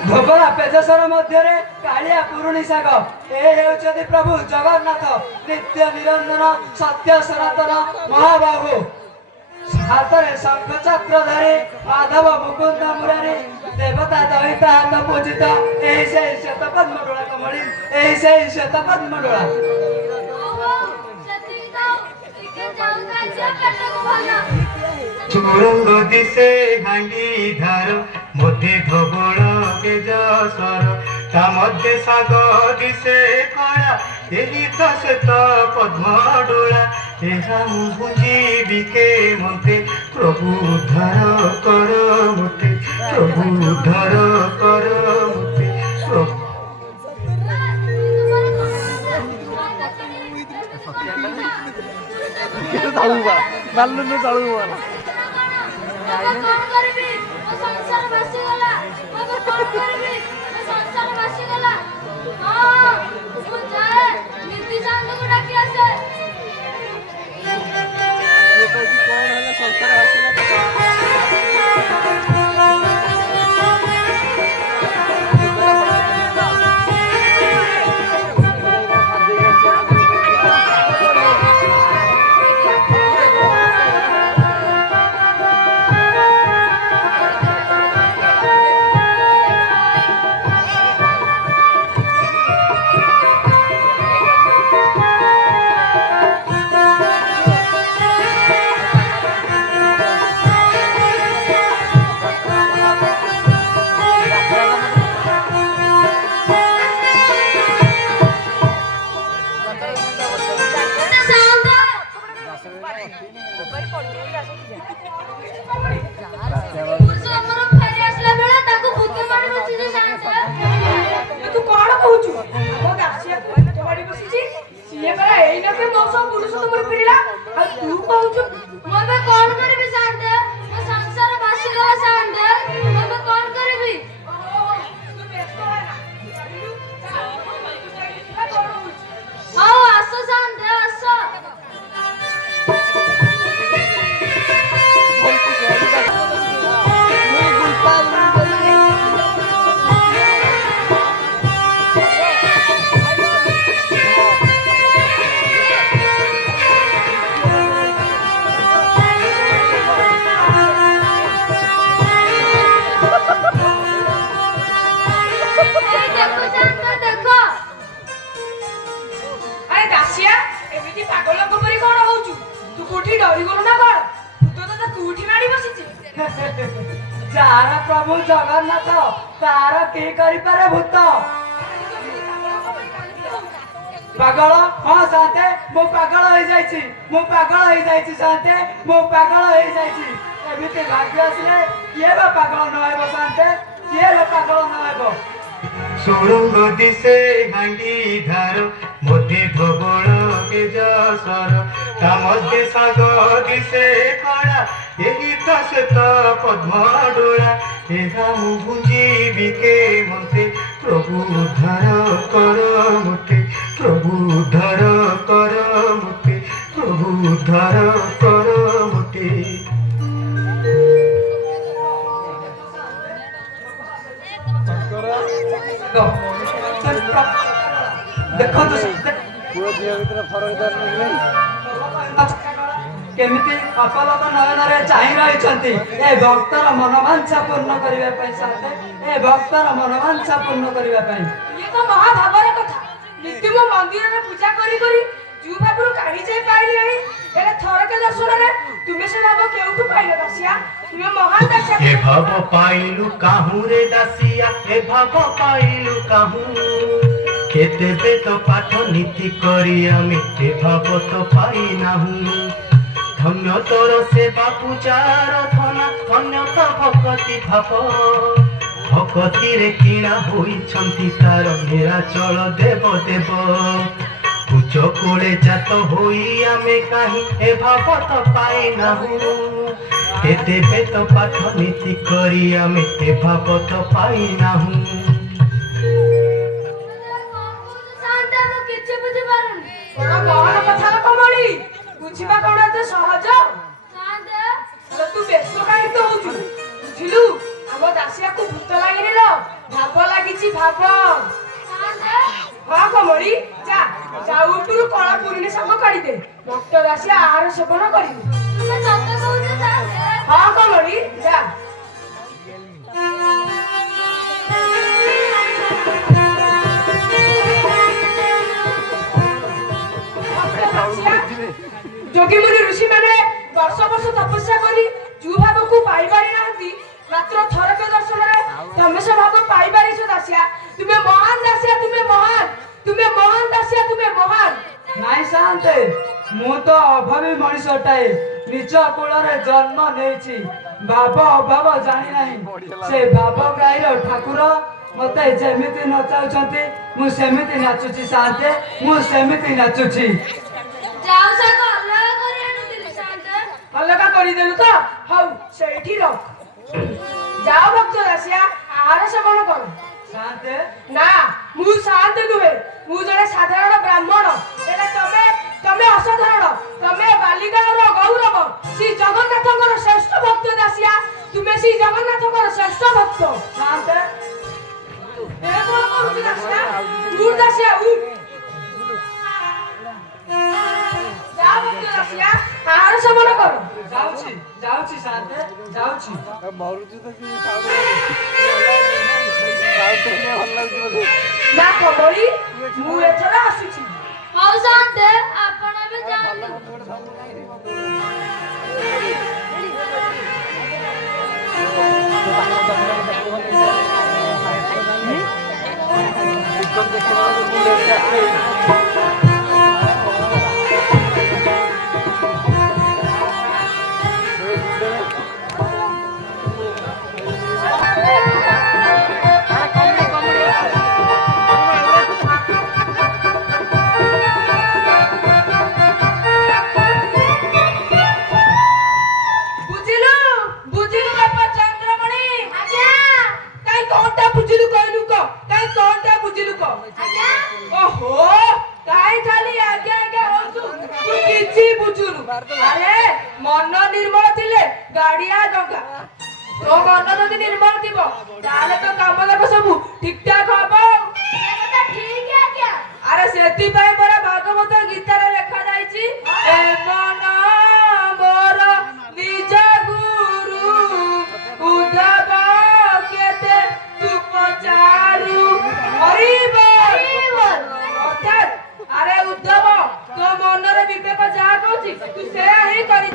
धोबरा पेजसर मध्य कालिया पुरुणी साग ए प्रभु जगन्नाथ नित्य निरंजन सत्य सनातन महाबाहु हाथरे शंख चक्र धरे माधव मुकुंद मुरारी देवता दहिता हाथ पूजित एही से श्वेत पद्मडोला कमली एही से श्वेत पद्मडोला। सुरंग दिसे हांडी धार मध्य धबल केजसर ता मध्य साग दिसे खड़ा एही तो श्वेत पद्मडोला एहा मुहुंजी बिके मते प्रभु उद्धार कर मते प्रभु उद्धार कर मते प्रभु। ଦେଖି ଡରିଗଲୁ ନା କଣ? ଭୂତ ତ କୋଉଠି ମାଡ଼ି ବସିଛି। ଯାହାର ପ୍ରଭୁ ଜଗନ୍ନାଥ ତାର କି କରିପାରେ ଭୂତ? ପାଗଳ? ହଁ ଶାନ୍ତେ, ମୁଁ ପାଗଳ ହେଇଯାଇଛି, ମୁଁ ପାଗଳ ହେଇଯାଇଛି ଶାନ୍ତେ, ମୁଁ ପାଗଳ ହେଇଯାଇଛି। ଏମିତି ଭାଗ୍ୟ ଆସିଲେ କିଏ ବା ପାଗଳ ନ ହେବ ଶାନ୍ତେ? କିଏ ବା ପାଗଳ ନ ହେବ? ସୁଡ଼ଙ୍ଗ ଦିଶେ ହାଣ୍ଡି ଧାର ମধ্যে ধবଳ କେଜସର ତା ମধ্যে ଶାଗ ଦିଶେ ଖଡ଼ା ଏହି ତ ଶ୍ଵେତ ପଦ୍ମ ଡୋଳା ଏହା ମୁଁ ବୁଝିବି କେମନ୍ତେ ପ୍ରଭୁ ଉଦ୍ଧାର କର ମୋତେ ପ୍ରଭୁ ଉଦ୍ଧାର କର ମୋତେ ପ୍ରଭୁ ଉଦ୍ଧାର କର ମୋତେ। ଦେଖନ୍ତୁ ପୁଅ ଝିଅ ଭିତରେ ଫରକ କେମିତି ଅପଲକ ନୟନରେ ଚାହିଁ ରହିଛନ୍ତି ଏ ଭକ୍ତର ମନୋବାଞ୍ଛା ପୂର୍ଣ୍ଣ କରିବା ପାଇଁ ଶାନ୍ତେ, ଏ ଭକ୍ତର ମନୋବାଞ୍ଛା ପୂର୍ଣ୍ଣ କରିବା ପାଇଁ। ଇଏ ତ ମହାଭାବର କଥା। ନିତ୍ୟ ମୁଁ ମନ୍ଦିରରେ ପୂଜା କରି କରି ଜୁ ବାବୁରୁ କାଢି ଯାଇ ପାଇଲିଣି। ହେଲେ ଥରକେ ଦର୍ଶନରେ ତୁମେ ସେ ଭାବ କେଉଠୁ ପାଇଲ ଦାସିଆ? ତୁମେ ମହାନ ଦାସିଆ। ଏ ଭାବ ପାଇଲୁ କାହୁଁ ରେ ଦାସିଆ ଏ ଭାବ ପାଇଲୁ କାହୁଁ କେତେ ବେଦ ପାଠ ନୀତି କରି ଆମେ ଏ ଭାବ ତ ପାଇନାହୁଁ। ଧନ୍ୟ ତୋର ସେବା ପୂଜାର ଧନା ଧନ୍ୟ ତ ଭକତି ଭାବ ଭକତିରେ କିଣା ହୋଇଛନ୍ତି ତାର ନିରାଚଳ ଦେବ ଦେବ ଉଚ୍ଚ କୋଳେ ଜାତ ହୋଇ ଆମେ କାହିଁ ଏ ଭାବ ତ ପାଇନାହୁଁ। କେତେ ବେଦ ପାଠ ନୀତି କରି ଆମେ ଏ ଭାବ ତ ପାଇନାହୁଁ। ଶାନ୍ତ, ମୁଁ କିଛି ବୁଝିପାରୁନି। କଣ ଗହନ କଥା ର କମଳି? ବୁଝିବା କଣ ଏତେ ସହଜ? ଶାନ୍ତ, ହେଲେ ତୁ ବେଶ କାହିଁକି ହଉଛୁ? ବୁଝିଲୁ ଆମ ଦାସିଆକୁ ଭୂତ ଲାଗିନି ଲୋ, ଭାବ ଲାଗିଛି ଭାବ। ଶାନ୍ତ, ହଁ କମଳି ଯା ଯା ଉପରୁ କଳା ପୁରୁଣି ଶାଗ କାଢିଦେ। ଭକ୍ତ ଦାସିଆ ଆହାର ସେବନ କରିବୁ। ତୁମେ ସତ କହୁଛ ଶାନ୍ତ? ହଁ କମଳି ଯା। ଯୋଗୀମୁନି ଋଷି ମାନେ ବର୍ଷ ବର୍ଷ ତପସ୍ୟା କରି ଯୋଉ ଭାବକୁ ପାଇପାରି ନାହାନ୍ତି ମାତ୍ର ଥରକ ଦର୍ଶନରେ ତମେ ସେ ଭାବ ପାଇପାରିଛ ଦାସିଆ। ତୁମେ ମହାନ ଦାସିଆ, ତୁମେ ମହାନ, ତୁମେ ମହାନ ଦାସିଆ, ତୁମେ ମହାନ। ନାଇଁ ଶାନ୍ତେ, ମୁଁ ତ ଅଭାବୀ ମଣିଷଟାଏ, ନିଜ କୂଳରେ ଜନ୍ମ ନେଇଛି, ଭାବ ଅଭାବ ଜାଣି ନାହିଁ। ସେ ଭାବ ଗାଈର ଠାକୁର ମତେ ଯେମିତି ନଚାଉଛନ୍ତି ମୁଁ ସେମିତି ନାଚୁଛି ଶାନ୍ତେ, ମୁଁ ସେମିତି ନାଚୁଛି। ଯାଉ ଶାଗ ଅଲଗା କରି ଆଣୁଥିଲି ଶାନ୍ତ। ଅଲଗା କରିଦେଲୁ ତ? ହଉ ସେଇଠି ରଖ। ଯାଅ ଭକ୍ତ ଦାସିଆ ଆହାର ସେବନ କର। ଶାନ୍ତେ, ନା ମୁଁ ଶାନ୍ତ ନୁହେଁ, ମୁଁ ଜଣେ ସାଧାରଣ ବ୍ରାହ୍ମଣ। ହେଲେ ତମେ ତମେ ଅସାଧାରଣ, ତମେ ବାଲିଗାଁର ଗୌରବ, ଶ୍ରୀ ଜଗନ୍ନାଥଙ୍କର ଶ୍ରେଷ୍ଠ ଭକ୍ତ ଦାସିଆ। ତୁମେ ଶ୍ରୀ ଜଗନ୍ନାଥଙ୍କର ଶ୍ରେଷ୍ଠ ଭକ୍ତ। ଶାନ୍ତେ, ଏ କଣ କରୁଛୁ ଦାସିଆ? ଉଠ ଦାସିଆ ଉଠ। ଯା ଭକ୍ତ ଦାସିଆ ଆହାର ସେବନ କର। ଯାଉଛି ଯାଉଛି ଶାନ୍ତେ, ଯାଉଛି। ମରୁଛି ତ କି ଭଲ ଲାଗୁଛି ବୋଧେ। ନା କମଳି ମୁଁ ଏଥର ଆସୁଛି। ହଉ ଶାନ୍ତ, ଆପଣ ଏବେ ଯାଆନ୍ତୁ। ବୁଝିଲୁ ବୁଝିଲୁ ବାପା ଚନ୍ଦ୍ରମଣି? ଆଜ୍ଞା କାଇଁ କଣଟା ବୁଝିଲୁ କହିଲୁ କହ? କାଇଁ କଣଟା ବୁଝିଲୁ କହ? ଆଜ୍ଞା। ଓହୋ କାଇଁ ଖାଲି ଆଜ୍ଞା ଆଜ୍ଞା ହଉଛୁ? ତୁ କିଛି ବୁଝୁନୁ। ଆରେ ମନ ନିର୍ମଳ ଥିଲେ ଗାଡିଆ ଡଙ୍ଗା। ତୋ ମନ ଯଦି ନିର୍ମଳ ଥିବ ତାହେଲେ ତ କାମ ଯାକ ସବୁ ଠିକ ଠାକ ହବ। ଏ କଥା ଠିକ ଆଜ୍ଞା। ଆରେ ସେଥିପାଇଁ ପରା ଭାଗବତ ଗୀତାରେ ଲେଖା ଯାଇଛି ଏ ମନ ମୋର ନିଜ ଗୁରୁ ଉଦ୍ଧବ କେତେ ତୁ ପଚାରୁ। ହରିବ ଅର୍ଥାତ୍ ଆରେ ଉଦ୍ଧବ ତୋ ମନରେ ବିବେକ ଯାହା କହୁଛି ତୁ ସେୟା ହିଁ କରି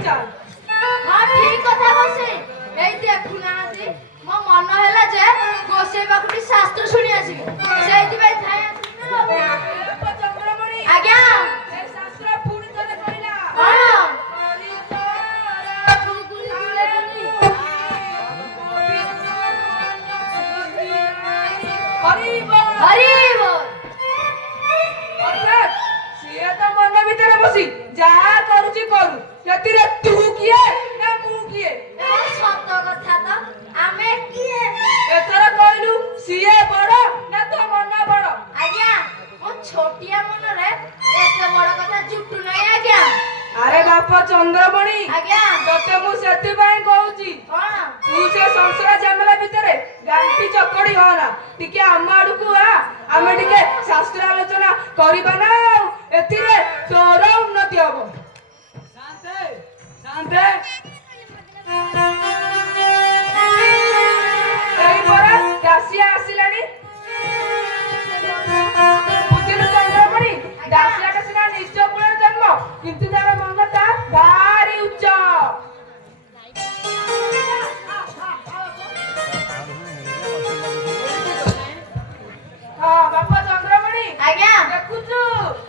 ଯାହା କରୁଛି କରୁ ସେଥିରେ ତୁ କିଏ ନା ମୁଁ କିଏ ସତ କଥା ତ ଆମେ କିଏ ଏଥର କହିଲୁ ସିଏ ବଡ ନା ତୋ ମନ ବଡ ଆଜ୍ଞା ମୋ ଛୋଟିଆ ମନରେ ଏତେ ବଡ କଥା ଜୁଟୁ ନାହିଁ ଆଜ୍ଞା ଆରେ ବାପ ଚନ୍ଦ୍ରମଣି ଆଜ୍ଞା ତତେ ମୁଁ ସେଥିପାଇଁ କହୁଛି କଣ ତୁ ସେ ସଂସାର ଝାମେଲା ଭିତରେ ଗାଣ୍ଠି ଚକଡି ହଅନା ଟିକେ ଆମ ଆଡକୁ ଆ ଆମେ ଟିକେ ଶାସ୍ତ୍ର ଆଲୋଚନା କରିବା ନା ଆଉ ଏଥିରେ ତୋର ଉନ୍ନତି ହବ ଶାନ୍ତେ ଶାନ୍ତେ ଏଇ ପରା ଦାସିଆ ଆସିଲାଣି ବୁଝିଲୁ ଚନ୍ଦ୍ରମଣି ଦାସିଆଟା ସିନା ନିଜ କୂଳରେ ଜନ୍ମ କିନ୍ତୁ ତାର ମନଟା ଭାରି ଉଚ୍ଚ ହଁ ବାପା ଚନ୍ଦ୍ରମଣି ଆଜ୍ଞା ଦେଖୁଛୁ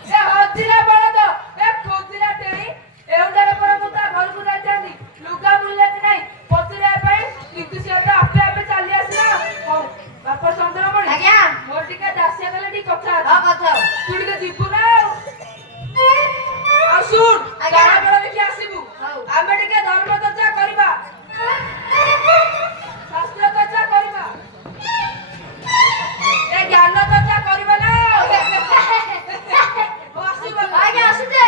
ସେ ହଜିଲା ବଳଦ ଏ ଖୋଜିଲା ଟେଣି ଏଉଟାରେ ପରେ ମୁଁ ତା ଘରକୁ ଯାଇଥାନ୍ତି ଲୁଗା ମିଳିଲା କି ନାହିଁ ପଚାରିବା ପାଇଁ କିନ୍ତୁ ସେ ତ ଆପେ ଆପେ ଚାଲି ଆସିଲା ହଉ ବାପା ଚନ୍ଦ୍ରମଣି ଆଜ୍ଞା ମୋର ଟିକେ ଦାସିଆ ଗଲେ ଟିକେ କଥା ହଁ ଅଛି କଥା ତୁ ଟିକେ ଯିବୁ ନା ଆଉ ଶୁଣ ଆଜ୍ଞା। ଗାଁ ବେଳ ଦେଖି ଆସିବୁ ହଉ। ଆମେ ଟିକେ ଧର୍ମ ଚର୍ଚ୍ଚା କରିବା ଶାସ୍ତ୍ର ଚର୍ଚ୍ଚା କରିବା ଏ ଜ୍ଞାନ ଚର୍ଚ୍ଚା କରିବା ନା ଆସିବ ଆଜ୍ଞା ଆସୁଛେ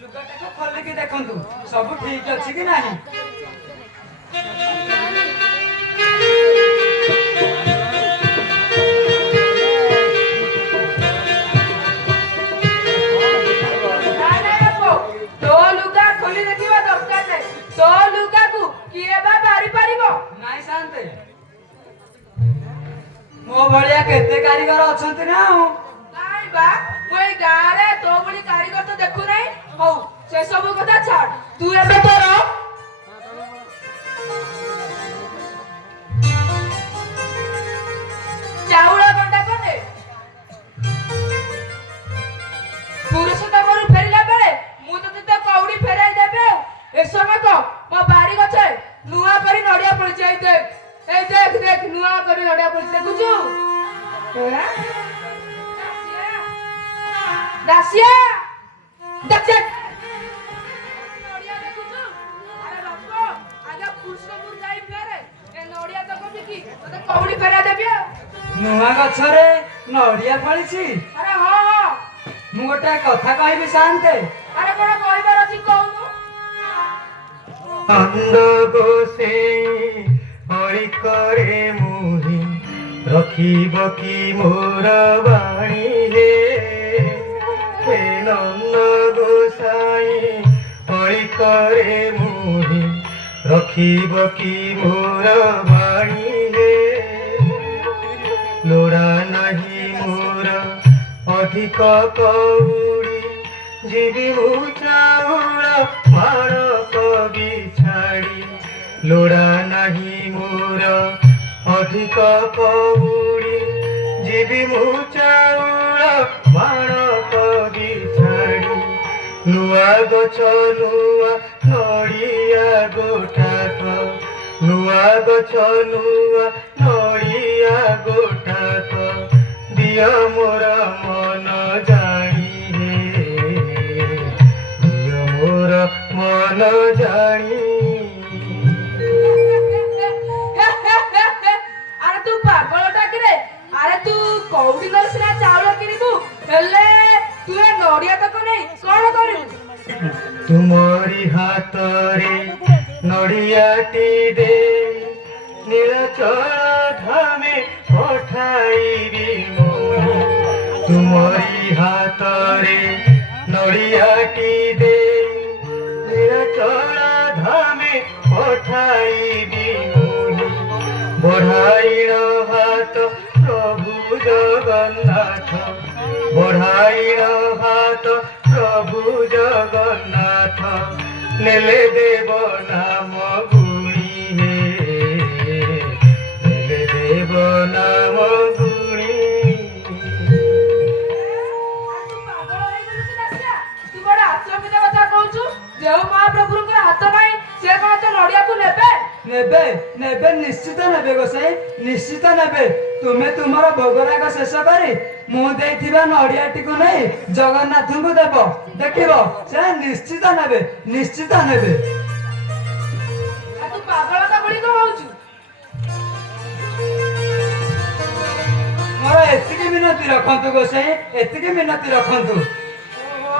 ଲୁଗାଟାକୁ ଖୋଲିକି ଦେଖନ୍ତୁ ସବୁ ଠିକ ଅଛି କି ନାହିଁ ନାଇଁ ନାଇଁ ବାପ ତୋ ଲୁଗା ଖୋଲି ଦେଖିବା ଦରକାର ନାହିଁ ତୋ ଲୁଗାକୁ କିଏ ବା ବାରି ପାରିବ ନାଇଁ ଶାନ୍ତେ ମୋ ଭଳିଆ କେତେ କାରିଗର ଅଛନ୍ତି ନା ଆଉ ନାଇଁ ବା ମୁଁ ଏଇ ଗାଁରେ ତୋ ଭଳି କାରିଗର ତ ଦେଖୁନାହିଁ ହଉ ସେ ସବୁ କଥା ଛାଡ ତୁ ଏବେ ତୋର ଚାଉଳ ଗଣ୍ଡା କଲେ ପୁରୁଷୋତ୍ତମରୁ ଫେରିଲା ବେଳେ ମୁଁ ତତେ ତ କଉଡି ଫେରାଇ ଦେବି ଆଉ ଏ ସମୟ କହ ମୋ ବାରି ଗଛରେ ନୂଆ କରି ନଡିଆ ପଡିଛି ଏଇ ଦେଖ ନୂଆ କରି ନଡିଆ ପଡିଛି ଦେଖୁଛୁ ଦାସିଆ ଦାସିଆ ନଡିଆ ଦେଖୁଛୁ ଆରେ ବାପ ଆଗ ପୁରୁଷୋତ୍ତମରୁ ଯାଇ ଫେରେ ଏ ନଡିଆ ତକ ବିକି ତତେ କଉଡି ଫେରାଇ ଦେବି ଆଉ ନୂଆ ଗଛରେ ନଡିଆ ଫଳିଛି ଆରେ ହଁ ହଁ ମୁଁ ଗୋଟେ କଥା କହିବି ଶାନ୍ତେ ଆରେ କଣ କହିବାର ଅଛି କହୁନୁ আনন্দ গোসে হরি করে মুহি রখিব কি মোর বাণী হে নন্দ গোসাই হরি করে মুহি রখিব কি মোর বাণী লোড়া নাহি মোর অধিক কৌড়ি জীবি মু চাউল মাণ কবি ছাড়ি লোড়া নাহি মোর অধিক কৌড়ি জীবি মু চাউল মাণ কবি ছাড়ি নূয়া গছ নূয়া নড়িয়া গোটাক নূয়া গছ নূয়া নড়িয়া গোটাক দিয় মোর মন জানি দিয় মোর মন জানি আরে তু পাগলটা কিরে আরে তু কৌড়ি নলে সিনা চাউল কিনিবু হেলে তু এ নড়িয়া তক নেই কଣ କରିବୁ ତୁମରି ହାତରେ ନଡ଼ିଆଟି ଦେ ନୀଳଚଳ ଧାମେ ପଠାଇବି ମୁଁ ତୁମରି ହାତରେ ନଡ଼ିଆଟି ଦେ ନୀଳଚଳ ଧାମେ ପଠାଇବି ମୁଁ ବଢ଼ାଇଣ ହାତ ପ୍ରଭୁ ଜଗନ୍ନାଥ ବଢ଼ାଇଣ ହାତ প্রভু জগন্নাথ নেলে দেব নাম গুণী নেলে দেব নাম গুণী ପାଗଳ ହେଇଗଲୁ କି ଦାସିଆ ତୁ ବଡ ଆଚମ୍ବିତ କଥା କହୁଛୁ ଯେଉଁ ମହାପ୍ରଭୁଙ୍କର ହାତ ନାହିଁ ସେ କଣ ତୋ ନଡିଆକୁ ନେବେ ନେବେ ନେବେ ନିଶ୍ଚିତ ନେବେ ଗୋସାଇ ନିଶ୍ଚିତ ନେବେ। ତୁମେ ତୁମର ଭୋଗରାଗ ଶେଷ କରି ମୁଁ ଦେଇଥିବା ନଡ଼ିଆଟିକୁ ନେଇ ଜଗନ୍ନାଥଙ୍କୁ ଦେବ। ଦେଖିବ ସେ ନିଶ୍ଚିତ ନେବେ, ନିଶ୍ଚିତ ନେବେ। ଆଉ ତୁ ପାଗଳଟା ଭଳି କଣ ହଉଛୁ? ମୋର ଏତିକି ମିନତି ରଖନ୍ତୁ ଗୋସାଇଁ, ଏତିକି ମିନତି ରଖନ୍ତୁ।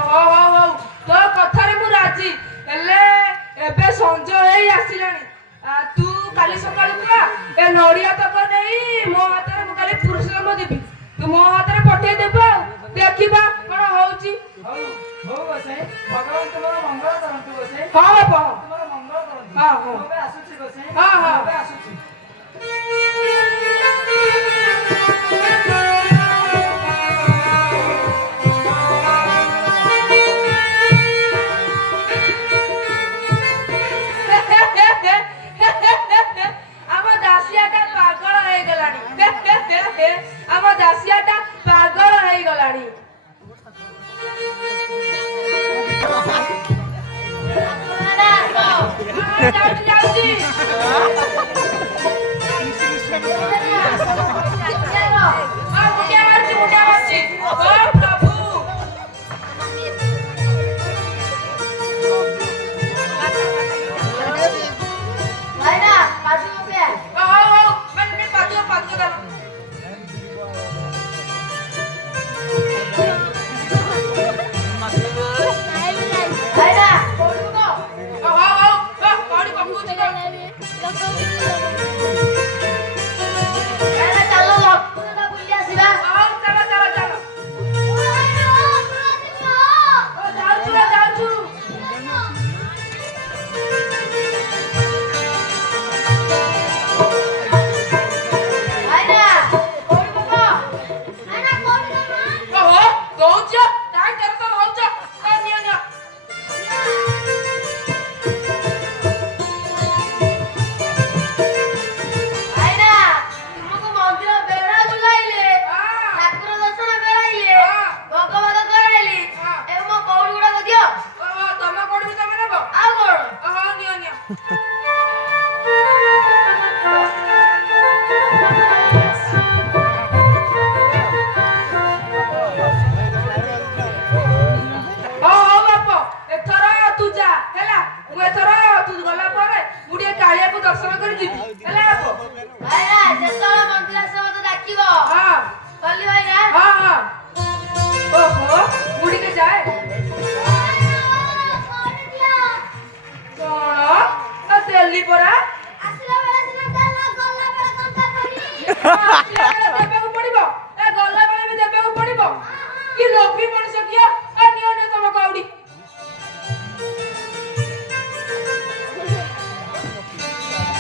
ହଉ ତୋ କଥାରେ ମୁଁ ରାଜି, ହେଲେ ଏବେ ସଞ୍ଜ ହେଇ ଆସିଲାଣି। ତୁ କାଲି ସକାଳୁ ପୁରା ଏ ନଡ଼ିଆ ତକ ନେଇ ମୋ ହାତରେ, ମୁଁ କାଲି ପୁରୁଷୋତ୍ତମ ଦେବି, ତୁ ମୋ ହାତରେ ପଠେଇ ଦେବୁ। ଆଉ ଦେଖିବା କଣ ହଉଛି। ହଉ ହଉ ଗୋସାଇଁ, ଭଗବାନ ତୁମର ମଙ୍ଗଳ କରନ୍ତୁ ଗୋସାଇଁ। ହଁ ବାପା, ତୁମର ମଙ୍ଗଳ କରନ୍ତୁ। ହଁ, ହଁ। ମୁଁ ଏବେ ଆସୁଛି ଗୋସାଇଁ, ହଁ, ହଁ। ମୁଁ ଏବେ ଆସୁଛି। ଆମ ଦାସିଆଟା ପାଗଳ ହେଇଗଲାଣି। ଆମ ଦାସିଆଟା ପାଗଳ ହେଇଗଲାଣି। ଯାଉଛି ଯାଉଛି। ମୁଣ୍ଡିଆ ମାରୁଛି। ଓ ପ୍ରଭୁ, ହଉ ମାନେ ପାଦ ଦାନ। ପାଣି ପକଉଛି ତ। ହଉ ଚାଲ ଚାଲ ଚାଲ। ଯାଉଛୁ। ଦଉଛ କାହିଁ ତେର ହଉଛ। ନିଅ ତମେ କୋଉଠି ତମେ ନେବ। ହଉ ନିଅ। ହଉ ବାପ, ଏଥର ତୁ ଯା ହେଲା। ମୁଁ ଏଥର ତୁ ଗଲା ପରେ ମୁଁ ଟିକେ କାଳିଆକୁ ଦର୍ଶନ କରି ଯିବି ହେଲା ବାପ। ହଁ। ଓହୋ, ମୁଁ ଟିକେ ଯାଏ। କଣ ଦେଲି ପରା। ଦେବାକୁ ପଡିବ, ଗଲା ବେଳେ ବି ଦେବାକୁ ପଡିବ। କି ଲୋଭୀ ମଣିଷ କିଏ। ନିଅ ତମ କଉଡି।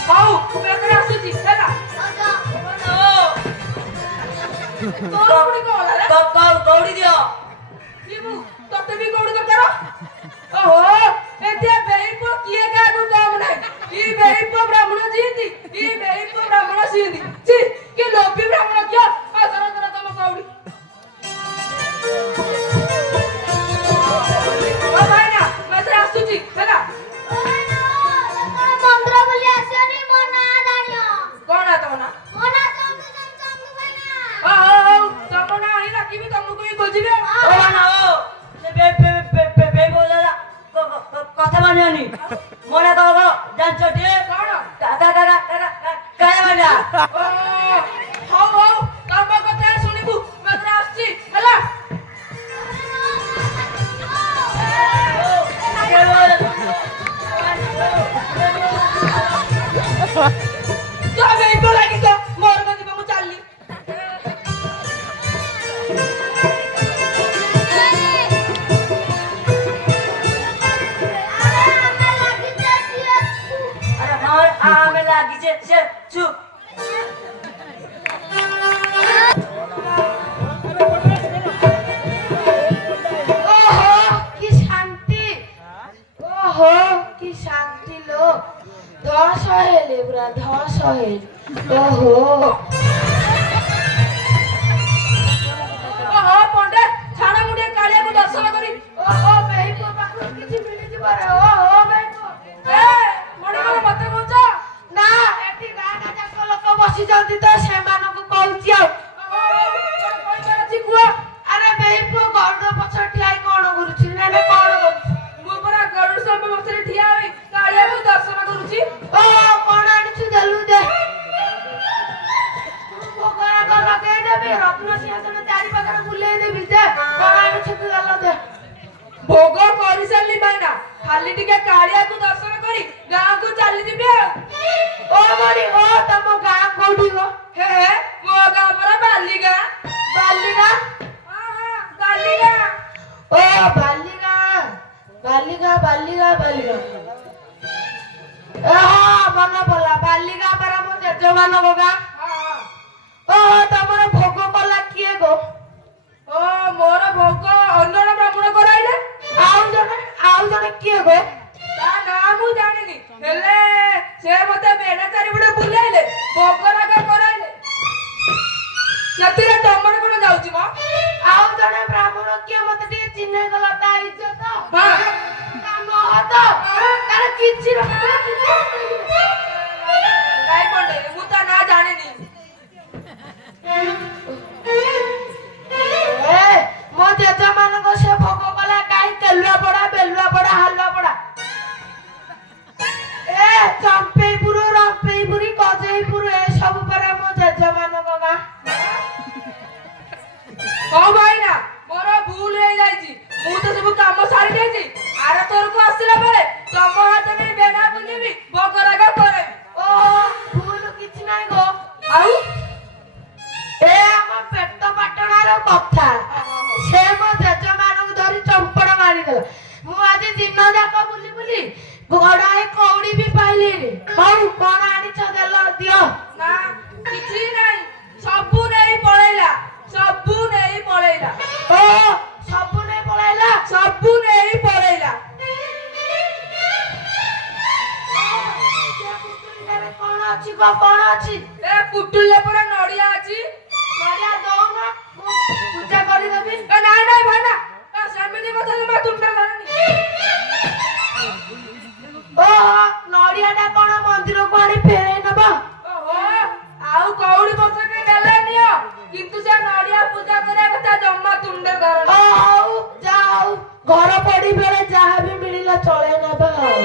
ହଉ ମୁଁ ଏଥର ଆସୁଛି ହେଲା। ତୋର ପୁଣି କଣ ହେଲା ରେ? କଉଡ଼ି ଦିଅ। ତତେ ବି କଉଡି ଦରକାର। ଓହୋ, ଏତେ ବେଇପ କିଏ କାହାକୁ କମ ନାହିଁ। ଇ ବେଇପ ବ୍ରାହ୍ମଣ ଜିନ୍ତି, ଛି କି ଲୋଭୀ ବ୍ରାହ୍ମଣ କିଏ। ଧର ତମ କଉଡି। ଭାଇନା ମୁଁ ଏଥର ଆସୁଛି ହେଲା। କଣ ତମ ନା? ହଉ ତମ ନା ହିଁ ଡାକିବି, ତମକୁ ହିଁ ଖୋଜିବି। କଥା ମାନିବନି। ମୋ ନା କଣ ଜାଣିଛ ଟିକେ? କଣ? କାଳିଆ। ହଉ ତମ କଥା ଶୁଣିବୁ। ମୁଁ ଏଥର ଆସୁଛି ହେଲା। ଲାଗିଛ ମୋର ତ ଯିବା, ମୁଁ ଚାଲିଲି। ଆମେ ଲାଗିଛେ ସେ ଛୁ। কি শান্তি লো। ধস হেলে পুরা ধস হেলে। পଣ୍ଡা ছাড় মু ଟିକେ କାଳିଆକୁ ଦର୍ଶନ କରି। ବେହିପ ପାଖରୁ କିଛି ମିଳିଯିବ ରେ। ବେହିପ ମଣିମାନେ ମତେ କହୁଛ ନା। ଏଠି ଗାଁ ଯାକ ଲୋକ ବସି ବସିଛନ୍ତି ତ ସେମାନଙ୍କୁ କହୁଛି ଆଉ କହିପାରୁଛି କୁହ। ଆରେ ବେଇ ପୁଅ ଗରୁଡ ପଛରେ ଠିଆ ହେଇ କଣ କରୁଛି? ନା କଣ କରୁଛି? ମୁଁ ପରା ଗରୁଡ ସ୍ତମ୍ଭ ପଛରେ ଠିଆ ହୋଇ କାଳିଆକୁ ଦର୍ଶନ କରୁଛି। ଓ କଣ ଆଣିଛୁ ଦେଲୁ ଦେ। ଭୋଗରାଗ ଲଗେଇଦେବି, ରତ୍ନ ସିଂହାସନ ଚାରି ପାଖରେ ବୁଲେଇ ଦେବି। ଦେ କଣ ଆଣିଛୁ ତୁ ଦେଲ ଦେ। ଭୋଗ କରିସାରିଲି ଭାଇନା, ଖାଲି ଟିକେ କାଳିଆକୁ ଦର୍ଶନ କରି ଗାଁକୁ ଚାଲିଯିବି ଆଉ। ଓ ମଣି ଓ ତମ ଗାଁ କୋଉଠି ଗୋ? ହେ ମୋ ଗାଁ ପରା ବାଲିଗାଁ। ବାଲିଗାଁ? ହଁ ବାଲିଗାଁ। ଓ ବାଲିଗାଁ ବାଲିଗାଁ ବାଲିଗାଁ ବାଲିଗାଁ। ହଁ ମନେ ପଡିଲା, ବାଲିଗାଁ ପରା ମୋ ଜେଜେମାନଙ୍କ ଗାଁ। ଓ ତମର ଭୋଗ କଲା କିଏ ଗୋ? ଓ ମୋର ଭୋଗ ଅନ୍ନର ବ୍ରାହ୍ମଣ କରାଇଲେ। ଆଉ ଜଣେ କିଏ ଗୋ? ତା ନାଁ ମୁଁ ଜାଣିନି, ହେଲେ ସେ ମତେ ମେଢା ଚାରିପଟେ ବୁଲେଇଲେ, ଭୋଗରାଗ କରାଇଲେ। ସେଥିରେ ତମର କଣ ଯାଉଛି ମ? ଆଉ ଜଣେ ବ୍ରାହ୍ମଣ କିଏ ମତେ ଟିକେ ଚିହ୍ନେଇ ଗଲା, ତା ଇଜ୍ଜତ ତା ମହତ ତାର କିଛି ନାଇଁ ପଣ୍ଡେ, ମୁଁ ତା ନାଁ ଜାଣିନି। ମୋ ଜେଜେ ମାନଙ୍କ ସେ ଭୋଗ କଲା କାହିଁ ତେଲୁଆ ପଡା, ବେଲୁଆ ପଡା, ହାଲୁଆ ପଡା, ଚମ୍ପେଇପୁର, ରମ୍ପେଇପୁରୀ, ଗଜେଇପୁର ଏସବୁ ପରା ମୋ ଜେଜେ ମାନଙ୍କ ଗାଁ। ହଁ ଭାଇନା ମୋର ଭୁଲ ହେଇଯାଇଛି, ମୁଁ ତ ସବୁ କାମ ସାରି ଦେଇଛି। ଆର ଥରକୁ ଆସିଲା ବେଳେ ତମ ହାତରେ ବେଢା ବୁଲିବି, ଭୋଗରାଗ କରାଇବି। ଓ ଭୁଲ କିଛି ନାହିଁ ଗୋ। ଆଉ ଆମ ପେଟ ପାଟଣାର କଥା, ସେ ମୋ ଜେଜେ ମାନଙ୍କୁ ଧରି ଚମ୍ପଡ଼ ମାରିଦେଲା। ମୁଁ ଆଜି ଦିନ ଯାକ ବୁଲି ବୁଲି ଗଡାଏ କଉଡି ବି ପାଇଲିନି। ହଉ କଣ ଆଣିଛ ଦେଲ ଦିଅ। ନା କିଛି ନାହିଁ, ସବୁ ନେଇ ପଳେଇଲା, ସବୁ ନେଇ ପଳେଇଲା। ଓ ସବୁ ନେଇ ପଳେଇଲା, ସବୁ ନେଇ ପଳେଇଲା। କଣ ଅଛି ଗ କଣ ଅଛି? ଏ ପୁଟୁଲେ ପରା ନଡିଆ ଅଛି। ନଡିଆ ଦଉନ, ମୁଁ ପୂଜା କରିଦେବି। ନାଇଁ ନାଇଁ ଭାଇନା, ସେମିତି କଥା ଜମା ତୁଣ୍ଡ ଧରନି। ଓହୋ ନଡିଆ ଟା କଣ ମନ୍ଦିରକୁ ଆଣି ଫେରେଇ ନବ? ଓହୋ ଆଉ କଉଡି ପଛରେ ନେଲେ ନିଅ, କିନ୍ତୁ ସେ ନଡିଆ ପୂଜା କରିବା କଥା ଜମା ତୁଣ୍ଡ ଧରନି। ହଉ ଯାଉ, ଘର ପଡି ବେଳେ ଯାହା ବି ମିଳିଲା ଚଳେଇ ନେବା ଆଉ।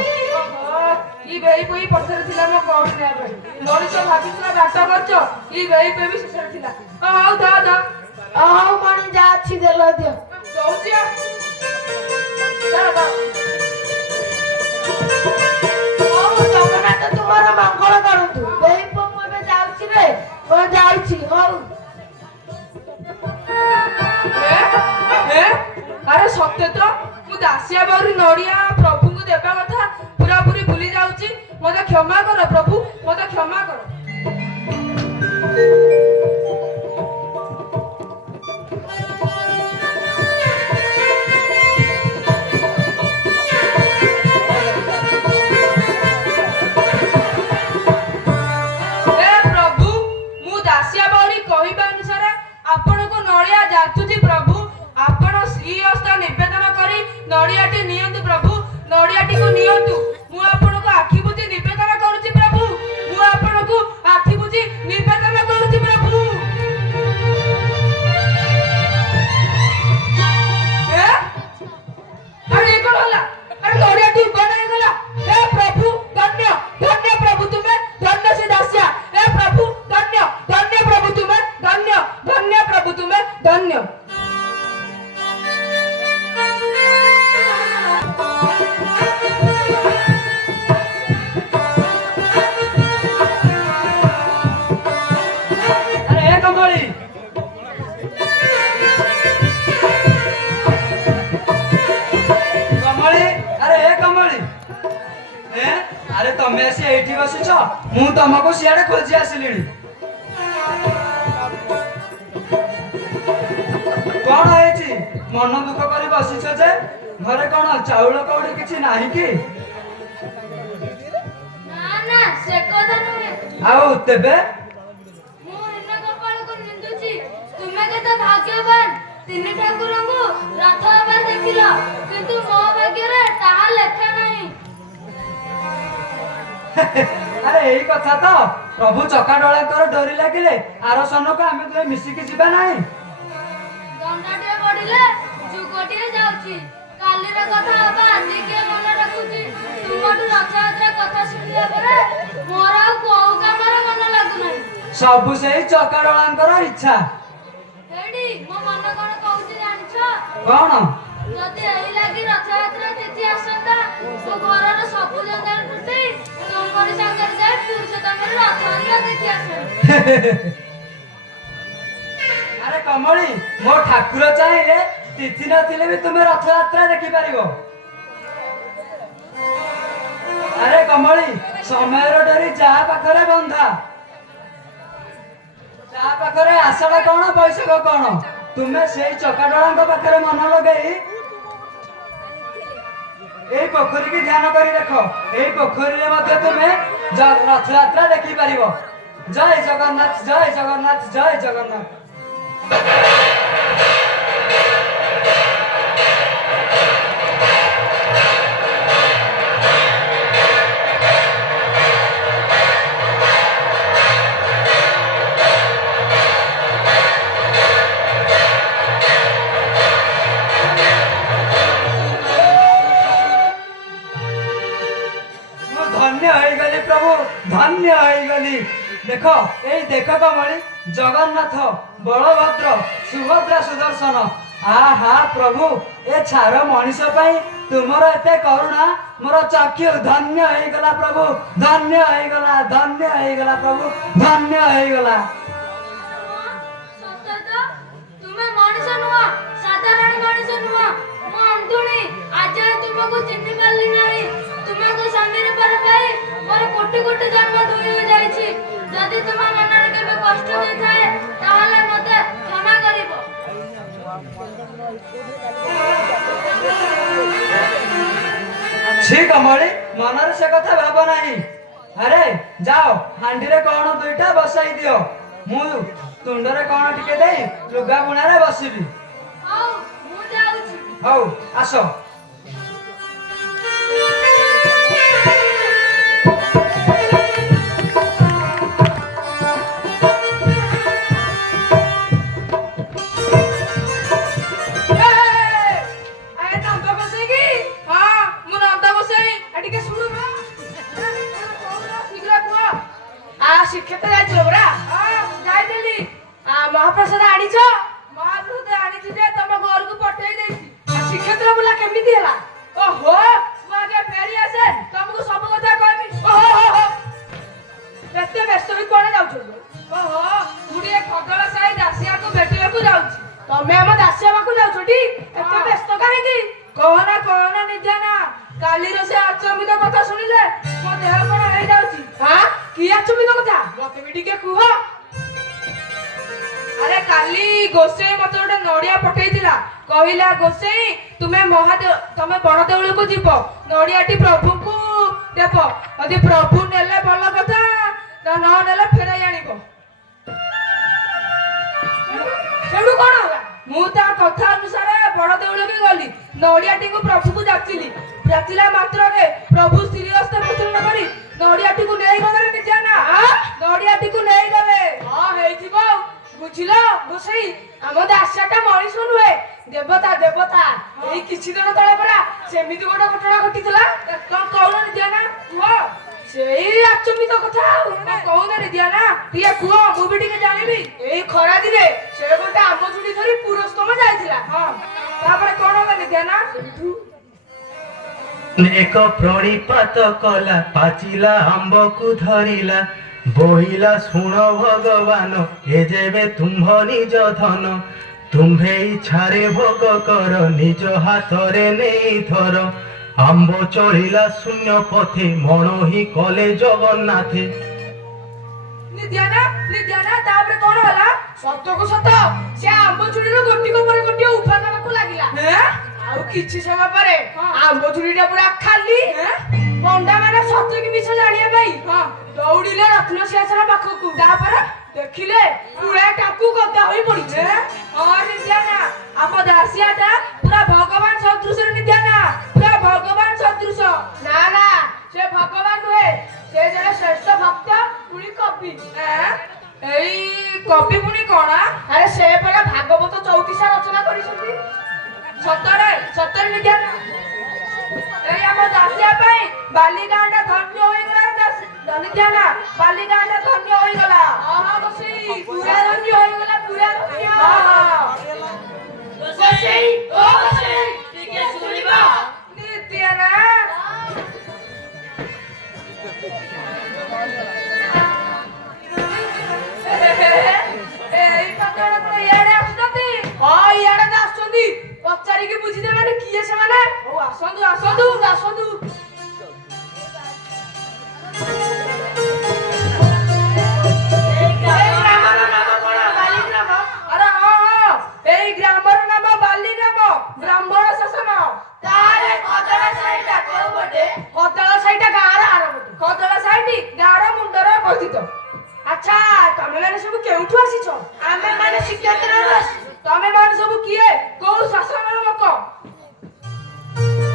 ଇ ବେଇ ପଇ ପଛରେ ଥିଲା ମୋ କଉଡି ନେବା ପାଇଁ। ମଣିଷ ଭାବିଥିଲା ବାଟ କରୁଛ, ଇ ବେଇ ପଇ ବି ଶେଷରେ ଥିଲା। ହଉ ଧ ଧ। ହଉ ମଣି ଯା ଅଛି ଦେଲ ଦିଅ। ଦଉଛି ହଉ ଜଗନ୍ନାଥ ତୁମର ମଙ୍ଗଳ କରନ୍ତୁ। ବେଇ ପଇ ମୁଁ ଏବେ ଯାଉଛି ରେ, ମୁଁ ଯାଉଛି। ହଉ ଆରେ ସତ୍ୟ ତ, ମୁଁ ଦାସିଆ ବାଉରୀ ନଡିଆ ପ୍ରଭୁଙ୍କୁ ଦେବା କଥା ପୁରାପୁରି ଭୁଲି ଯାଉଛି। ମତେ କ୍ଷମା କର ପ୍ରଭୁ, ମତେ କ୍ଷମା କର। ପ୍ରଭୁ ମୁଁ ଦାସିଆ ବାଉରୀ କହିବା ଅନୁସାରେ ଆପଣଙ୍କୁ ନଡିଆ ଯାଚୁଛି ପ୍ରଭୁ। ଆପଣ ଶ୍ରୀ ହସ୍ତ ନିବେଦନ କରି ନଡିଆଟି ନିଅନ୍ତୁ ପ୍ରଭୁ, ନଡିଆଟିକୁ ନିଅନ୍ତୁ। ମୁଁ ଆପଣଙ୍କୁ ଆଖି ବୁଜି ନିବେଦନ କରୁଛି ପ୍ରଭୁ, ମୁଁ ଆପଣଙ୍କୁ ଆଖି ବୁଜି ନିବେଦନ କରୁଛି ପ୍ରଭୁ। ଆରେ କଣ ହେଲା? ଆରେ ନଡିଆଟି ବନା ହେଇଗଲା। ହେ ପ୍ରଭୁ ଧନ୍ୟ, ଧନ୍ୟ ପ୍ରଭୁ ତୁମେ, ଧନ୍ୟ ସେ ଦାସିଆ। ହେ ପ୍ରଭୁ ଧନ୍ୟ, ଧନ୍ୟ ପ୍ରଭୁ ତୁମେ, ଧନ୍ୟ, ଧନ୍ୟ ପ୍ରଭୁ ତୁମେ, ଧନ୍ୟ। ଆରେ କମଳି, କମଳି, ଆରେ କମଳି, ଆରେ ତମେ ଆସି ଏଇଠି ବସିଛ, ମୁଁ ତମକୁ ସିଆଡେ ଖୋଜି ଆସିଲିଣି। କଣ ହେଇଛି ମନ ଦୁଃଖ କରି ବସିଛ ଯେ? ଘରେ କଣ ଚାଉଳ କଉଡ଼ି କିଛି ନାହିଁ କି? ନା ନା ସେ କଥା ନୁହେଁ। ଆଉ ତେବେ? ମୁଁ ହୀନ କପାଳକୁ ନିନ୍ଦୁଛି। ତୁମେ କେତେ ଭାଗ୍ୟବାନ, ତିନି ଠାକୁରଙ୍କୁ ରଥ ହେବାର ଦେଖିଲ, କିନ୍ତୁ ମୋ ଭାଗ୍ୟରେ ତାହା ଲେଖା ନାହିଁ। ଆରେ ଏଇ କଥା ତ, ପ୍ରଭୁ ଚକାଡୋଳାଙ୍କର ଡୋରି ଲାଗିଲେ ଆର ସନକୁ ଆମେ ଦୁହେଁ ମିଶିକି ଯିବା ନାହିଁ। ଦଣ୍ଡଟିଏ ବଢିଲେ ଯୁଗଟିଏ ଯାଉଛି। କାଲିର କଥା ହବା ଆଜି କିଏ ମନେ ରଖୁଛି? ତୁମଠୁ ରଥଯାତ୍ରା କଥା ଶୁଣିଲା ପରେ ମୋର ଆଉ କୋଉ କାମରେ ମନ ଲାଗୁନାହିଁ। ସବୁ ସେଇ ଚକାଡୋଳାଙ୍କର ଇଚ୍ଛା। ହେଇଟି ମୋ ମନ କଣ କହୁଛି ଜାଣିଛ? କଣ? ଯଦି ଏଇ ଲାଗି ରଥଯାତ୍ରା ତିଥି ଆସନ୍ତା ମୋ ଘରର ସବୁ ଜଞ୍ଜାଳ ଟୁଟି ତୁମରି ସାଙ୍ଗରେ ଯାଇ ପୁରୁଷୋତ୍ତମର ରଥଯାତ୍ରା ଦେଖି ଆସନ୍ତି। ଆରେ କମଳି, ମୋ ଠାକୁର ଚାହିଁଲେ ତିଥି ନଥିଲେ ବି ତୁମେ ରଥଯାତ୍ରା ଦେଖିପାରିବ। ଆରେ କମଳି, ସମୟର ଡୋରି ଯାହା ପାଖରେ ବନ୍ଧା, ଯାହା ପାଖରେ ଆଷାଢ କଣ ବୈଶାଖ କଣ, ତୁମେ ସେଇ ଚକାଡୋଳାଙ୍କ ପାଖରେ ମନ ଲଗେଇ এই ପୋଖରୀକି ଧ୍ୟାନ କରି ଦେଖ। এই ପୋଖରୀରେ ମଧ୍ୟ ତୁମେ ରଥଯାତ୍ରା ଦେଖିପାରିବ। ଜୟ ଜଗନ୍ନାଥ, ଜୟ ଜଗନ୍ନାଥ, ଜୟ ଜଗନ୍ନାଥ। धन्य ହେଇଗଲି ପ୍ରଭୁ, ଧନ୍ୟ ହେଇଗଲି। ଦେଖ, ଏଇ ଦେଖ କମଳି, ଜଗନ୍ନାଥ, ବଳଭଦ୍ର, ସୁଭଦ୍ରା, ସୁଦର୍ଶନ। ଆହା ପ୍ରଭୁ, ଏ ଛାର ମଣିଷ ପାଇଁ ତୁମର ଏତେ କରୁଣା, ମୋର ଚକ୍ଷୁ ଧନ୍ୟ ହେଇଗଲା ପ୍ରଭୁ, ଧନ୍ୟ ହେଇଗଲା, ଧନ୍ୟ ହେଇଗଲା ପ୍ରଭୁ, ଧନ୍ୟ ହେଇଗଲା। ସତ ତ? ତୁମେ ମଣିଷ ନୁହଁ, ସାଧାରଣ ମଣିଷ ନୁହଁ। ମୁଁ ଅନ୍ଧୁଣୀ, ଆଜି ଯାଏ ତୁମକୁ ଚିହ୍ନି ପାରିଲି ନାହିଁ। ତୁମକୁ ସାମ୍ନାରେ ପାଇ ମୋର କୋଟି କୋଟି ଜନ୍ମ ଧୋଇ ହୋଇଯାଇଛି। ଯଦି ତୁମ ମନରେ କେବେ କଷ୍ଟ ଦେଇଥାଏ ତାହେଲେ ମୋତେ କ୍ଷମା କରିବ। ଛି କମଳି, ମନରେ ସେ କଥା ଭାବ ନାହିଁ। ଆରେ ଯାଅ, ହାଣ୍ଡିରେ କଣ ଦୁଇଟା ବସାଇ ଦିଅ। ମୁଁ ତୁଣ୍ଡରେ କଣ ଟିକେ ଦେଇ ଲୁଗା ବୁଣାରେ ବସିବି। ହଉ, ମୁଁ ଯାଉଛି। ହଉ, ଆସ। ଶ୍ରୀକ୍ଷେତ୍ର ଯାଇଥିଲ ପରା? ଯାଇଥିଲି। ମହାପ୍ରସାଦ ଆଣିଛ? ମହାପ୍ରସାଦ ଆଣିଛି ଯେ ତମ ଘରକୁ ପଠେଇ ଦେଇଛି। ଶ୍ରୀକ୍ଷେତ୍ର ବୁଲା କେମିତି ହେଲା? ଓହୋ, ମୁଁ ଆଗେ ଫେରି ଆସେ ତମକୁ ସବୁ କଥା କହିବି। ଓହୋ, ଏତେ ବ୍ୟସ୍ତ ବି କୁଆଡେ ଯାଉଛ? ଓହୋ, ଗୁଡିଏ ଖଗଳ ସାହି ଦାସିଆକୁ ଭେଟିବାକୁ ଯାଉଛି। ତମେ ଆମ ଦାସିଆ ପାଖକୁ ଯାଉଛ ଟି? ଏତେ ବ୍ୟସ୍ତ କାହିଁକି? କହନା କହନା ନିଜାନା, କାଲିର ସେ ଆଚମ୍ବିତ କଥା ଶୁଣିଲେ ମୋ ଦେହ କଣ ହେଇଯାଉଛି। କି ଆଚମ୍ବିତ କଥା? ମତେ ବି ଟିକେ କୁହ। ଆରେ କାଲି ଗୋସେଇ ମତେ ଗୋଟେ ନଡିଆ ପଠେଇଥିଲା। କହିଲା, ଗୋସେଇ ତମେ ବଣ ଦେଉଳକୁ ଯିବ, ନଡିଆଟି ପ୍ରଭୁଙ୍କୁ ଦେବ। ଯଦି ପ୍ରଭୁ ନେଲେ ଭଲ କଥା, ନ ନେଲେ ଫେରାଇ ଆଣିବ। ସେଠୁ କଣ ହେଲା? ମୁଁ ତା କଥା ଅନୁସାରେ ବଣ ଦେଉଳକୁ ଗଲି, ନଡିଆଟିକୁ ପ୍ରଭୁକୁ ଯାଚିଲା ମାତ୍ରକେ ପ୍ରଭୁ ସ୍ଥିରସ୍ତେ ପସନ୍ଦ କରି ନଡିଆଟିକୁ ନେଇଗଲେ। ନିଜେ ନା ନଡିଆଟିକୁ ନେଇଗଲେ। ହଁ, ହେଇଥିବ ଆଉ। ବୁଝିଲ ଗୋସେଇ, ଆମ ଦାସିଆଟା ମଣିଷ ନୁହେଁ, ଦେବତା ଦେବତା। ଏଇ କିଛି ଦିନ ତଳେ ପରା ସେମିତି ଗୋଟେ ଘଟଣା ଘଟିଥିଲା। କଣ କହୁନ ନିଜେ ନା କୁହ। ସେଇ ଆଚମ୍ବିତ କଥା ଆଉ କହୁନ ନିଜେ ନା, ଟିକେ କୁହ, ମୁଁ ବି ଟିକେ ଜାଣିବି। ଏଇ ଖରା ଦିନେ ସେ ଗୋଟେ ଆମ୍ବ ଚୁଡ଼ି ଧରି ପୁରସ୍ତମ ଯାଇଥିଲା। ହଁ, ତାପରେ କଣ ହେଲା ନିଜେ ନା? ଏକ ପ୍रणिपात कला पाचिला आंबकु धरिला बोहिला शुण भगवान ए जेबे तुम्भ निज धन तुम्भे इच्छारे भोग कर निज हाथरे नहीं थर आंब चढ़िला शून्य पथे मण ही कले जगन्नाथे। ନିଦ୍ୟାନା ତାପରେ କଣ ହେଲା? ସତକୁ ସତ ସେ ଆମ୍ବ ଚୁଡ଼ିରୁ ଗୋଟିକ ପରେ ଗୋଟିଏ ଉଭା ନେବାକୁ ଲାଗିଲା। ଆଉ କିଛି ସମୟ ପରେ ଆମ୍ବ ଚୁଡ଼ିଟା ପୁରା ଖାଲି। ପଣ୍ଡା ମାନେ ସତ କି ମିଛ ଜାଣିବା ପାଇଁ ଦୌଡ଼ିଲେ ରତ୍ନସିଂହାସନ ପାଖକୁ। ତାପରେ ଦେଖିଲେ ପୁରା ଟାକୁ ଗଦା ହୋଇ ପଡିଛି। ନିଦ୍ୟାନା, ଆମ ଦାସିଆଟା ପୁରା ଭଗବାନ ସଦୃଶ। ନିଦ୍ୟାନା, ପୁରା ଭଗବାନ ସଦୃଶ। ନା, ସେ ଭଗବାନ ନୁହେଁ, ସେ ଜଣେ ଶ୍ରେଷ୍ଠ ଭକ୍ତ ପୁଣି କବି। କପି। ଏଇ କବି ପୁଣି କଣ? ଆରେ ସେ ପରା ଭାଗବତ 34 ରଚନା କରିଛନ୍ତି। ସତରେ ସତରେ ନିଜ୍ଞା। ଏଇ ଆମ ଦାସିଆ ପାଇଁ ବାଲିଗାଁଟା ଧନ୍ୟ ହୋଇଗଲା। ନିଜ୍ଞା ନା ବାଲିଗାଁଟା ଧନ୍ୟ ହୋଇଗଲା। ହଁ ବସି ପୁରା ଧନ୍ୟ ହୋଇଗଲା, ପୁରା ଧନ୍ୟ। ବସି ଓ ବସି ଟିକେ ଶୁଣିବା। ନିତ୍ୟା ନା ଏଇ ପାଖରେ ତ ଇଆଡେ ଆସୁଛନ୍ତି। ହଁ ଇଆଡେ ତ ଆସୁଛନ୍ତି। ପଚାରିକି ବୁଝିଦେବେ କିଏ ସେମାନେ। ହଉ ଆସନ୍ତୁ ଆସନ୍ତୁ ଆସନ୍ତୁ। ଆରେ ହଁ ହଁ, ଏଇ ଗ୍ରାମର ନାମ ବାଲିଗ୍ରାମ, ବ୍ରାହ୍ମଣ ଶାସନ। ତାହେଲେ କଦଳା ସାହିଟା କୋଉ ପଟେ? କଦଳା ସାହିଟା ଗାଁର ଆରପଟେ। କଦଳା ସାହିଟି ଗାଁର ମୁଣ୍ଡରେ ଅବସ୍ଥିତ। ଆଚ୍ଛା ତମେ ମାନେ ସବୁ କେଉଁଠୁ ଆସିଛ? ଆମେ ମାନେ ଶ୍ରୀକ୍ଷେତ୍ରରୁ ଆସିଛୁ। ତମେ ମାନେ ସବୁ କିଏ? କୋଉ ଶାସନର ଲୋକ?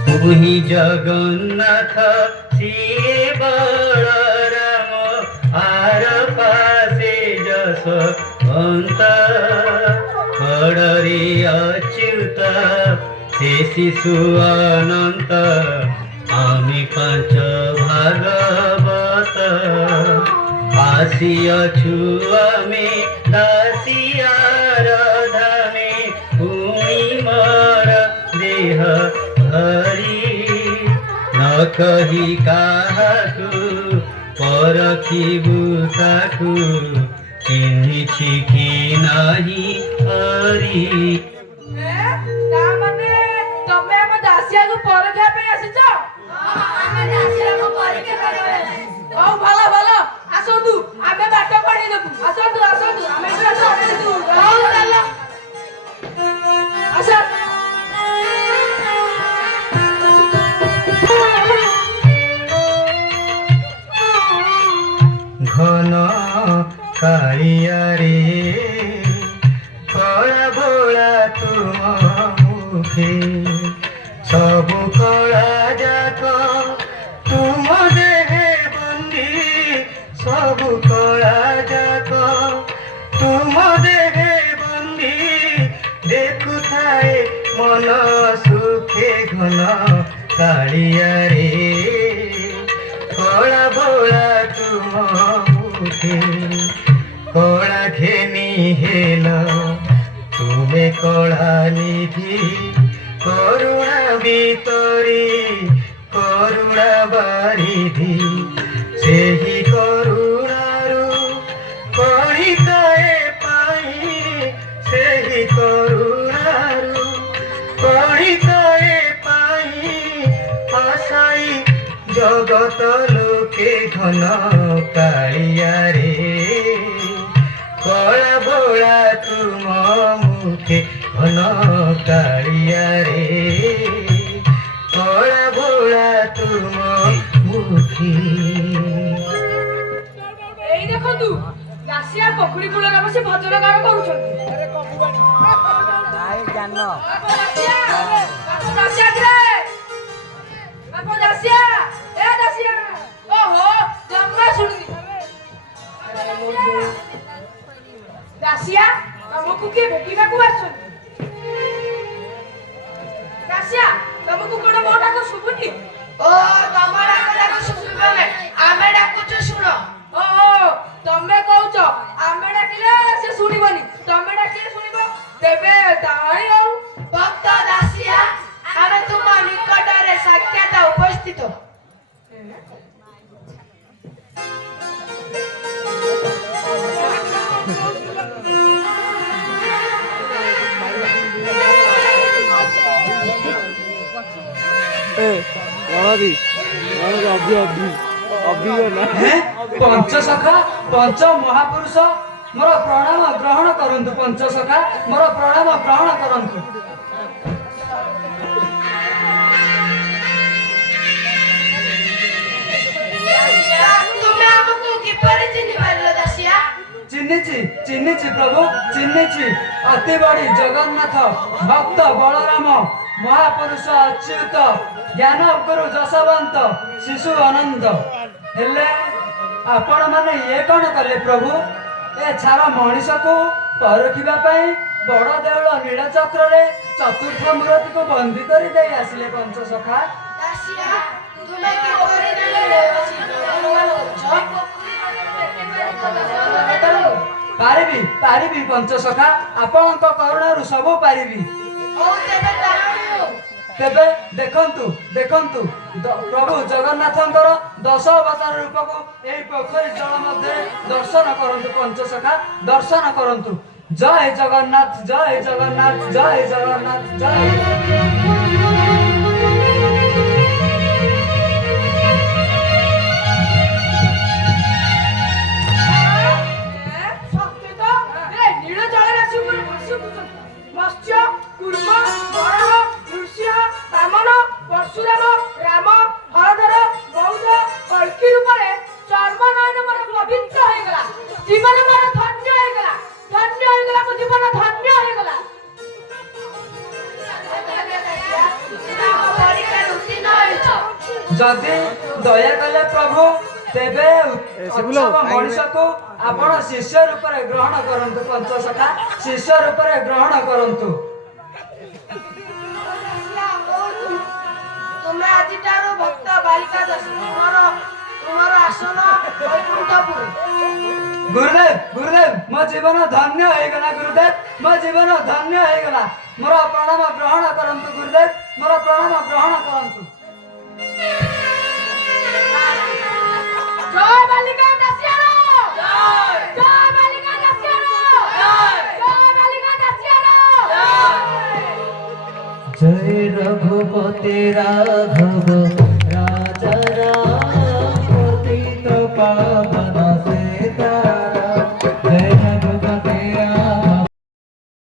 तुही जगन्नाथ श्री बलराम आर पासे जसवंत बड़री अच्युत हे शिशु अनंत आमी पांच भागवत आसिअछु आमे दासियार धामे भूमि मर देह हरि न कही काहाकु परखिबु ताकु चिन्हिछि कि नाही हरि। ତା ମାନେ ତମେ ଆମ ଦାସିଆକୁ ପରଖିବା ପାଇଁ ଆସିଛ? ଆମେ ଦାସିଆକୁ ପରୀକ୍ଷା କରିବାକୁ ଆସିଛୁ। ହଉ ଭଲ ଭଲ, ଆସନ୍ତୁ ଆମେ ବାଟ ପଢେଇ ଦେବୁ। ଆସନ୍ତୁ ଆସନ୍ତୁ, ଆମେ ବି ବାଟ ପଢେଇ ଦେବୁ। ହଉ ଚାଲ। ଆସ। घन कालियारे कला भोला तुम मुखे सबु कला जाक तुम देहे बंदी सबु कला जाक तुम देहे बंदी देखुथाए मन सुखे घन कालियारे कला भोला तुम मुखे कला घेनी हेल तुमे कला निधि करुणा ভিতরি করুণা বারিধি সেই করুণারু কণিকায়ে পাই সেই করুণারু কণিকায়ে পাই আশাই জগত লোকে ঘন কালিয়ারে কলা ভোলা তুম মুখে ঘন কালিয়ারে কলা ভোলা তুম মুখে। ଏଇ ଦେଖନ୍ତୁ ଦାସିଆ ପୋଖରୀ କୂଳରେ ବସି ଭଜନ ଗାନ କରୁଛନ୍ତି। ବାପ ଦାସିଆ, ବାପ ଦାସିଆ କିରେ? ବାପ ଦାସିଆ, ଏ ଦାସିଆ। ଓହୋ ଜମା ଶୁଣୁନି। ଦାସିଆ ତମକୁ କିଏ ଭେଟିବାକୁ ଆସିଛନ୍ତି? ଦାସିଆ ତମକୁ କଣ ମୋ ଡାକ ଶୁଭୁନି? ଓ ତମ ଡାକ ଶୁଣିବନି, ଆମେ ଡାକୁଛୁ ଶୁଣ। ଓହୋ ତମେ କହୁଛ ଆମେ ଡାକିଲେ ସେ ଶୁଣିବନି, ତମେ ଡାକିଲେ ଶୁଣିବ। ତେବେ ତାହାହିଁ ଆଉ। ଭକ୍ତ ଦାସିଆ ଆମେ ତୁମ ନିକଟରେ ସାକ୍ଷାତ ଉପସ୍ଥିତ। ପଞ୍ଚସଖା ପଞ୍ଚ ମହାପୁରୁଷ ମୋର ପ୍ରଣାମ ଗ୍ରହଣ କରନ୍ତୁ। ପଞ୍ଚସଖା ମୋର ପ୍ରଣାମ ଗ୍ରହଣ କରନ୍ତୁ। ତୁମେ ଆମକୁ କିପରି ଚିହ୍ନି ପାରିଲ ଦାସିଆ? ଚିହ୍ନିଛି ପ୍ରଭୁ, ଚିହ୍ନିଛି। ଅତି ବଡ଼ି ଜଗନ୍ନାଥ ଭକ୍ତ ବଳରାମ ମହାପୁରୁଷ ଅଚ୍ୟୁତ ଜ୍ଞାନ ଗୁରୁ ଯଶବନ୍ତ ଶିଶୁ ଅନନ୍ତ। ହେଲେ आपण माने ये कौन कले प्रभु ए छार मनीष को परखिबा पई बड़ देउल नीलचक्र रे चतुर्थ मूर्ति को बंदी करी दे आसिले पंचसखा। दासिया तुमे की ओरे नेले अनुमान करछो पारिबी पारिबी पंचसखा आपणक करुणारु सबु पारिबी। ओ तेबे ताकू तेबे देखंतु देखंतु प्रभु जगन्नाथंकर 10 अवतार रूप को एई पोखरी जल मध्ये दर्शन करंतु पंचसखा दर्शन करंतु। जय जगन्नाथ जय जगन्नाथ जय जगन्नाथ जय। শক্তি তো এ নীল জলের রাশি উপরে ভাসি উঠুଛନ୍ତି মৎস্য কুর্ম বরাহ নৃসিংহ বামন পরশুরাম রাম হরধর বৌদ্ধ কল্কি রূপরে চর্মনয়ন ମୋର ପବିତ୍ର ହେଇଗଲା ଜୀବନ ମୋର ଧନ୍ୟ ହେଇଗଲା ମୋ ଜୀବନ ଧନ୍ୟ ହେଇଗଲା। जदि दया कले प्रभु तेबे मनुष्य को आपण शिष्य रूप में ग्रहण करंतु पंचसखा शिष्य रूप में ग्रहण करंतु। ତୁମେ ଆଜିଠାରୁ ଭକ୍ତ ବାଳିକା ଦାସୀ ତୁମର ଆସନ ବୈକୁଣ୍ଠପୁର। गुरुदेव गुरुदेव मो जीवन धन्य होगला गुरुदेव मो जीवन धन्य होगला मोर प्रणाम ग्रहण करंतु गुरुदेव मोर प्रणाम ग्रहण करंतु। জয় বালিকা দাসিয়ানো জয় জয় বালিকা দাসিয়ানো জয় জয় বালিকা দাসিয়ানো जय रघुपति राघव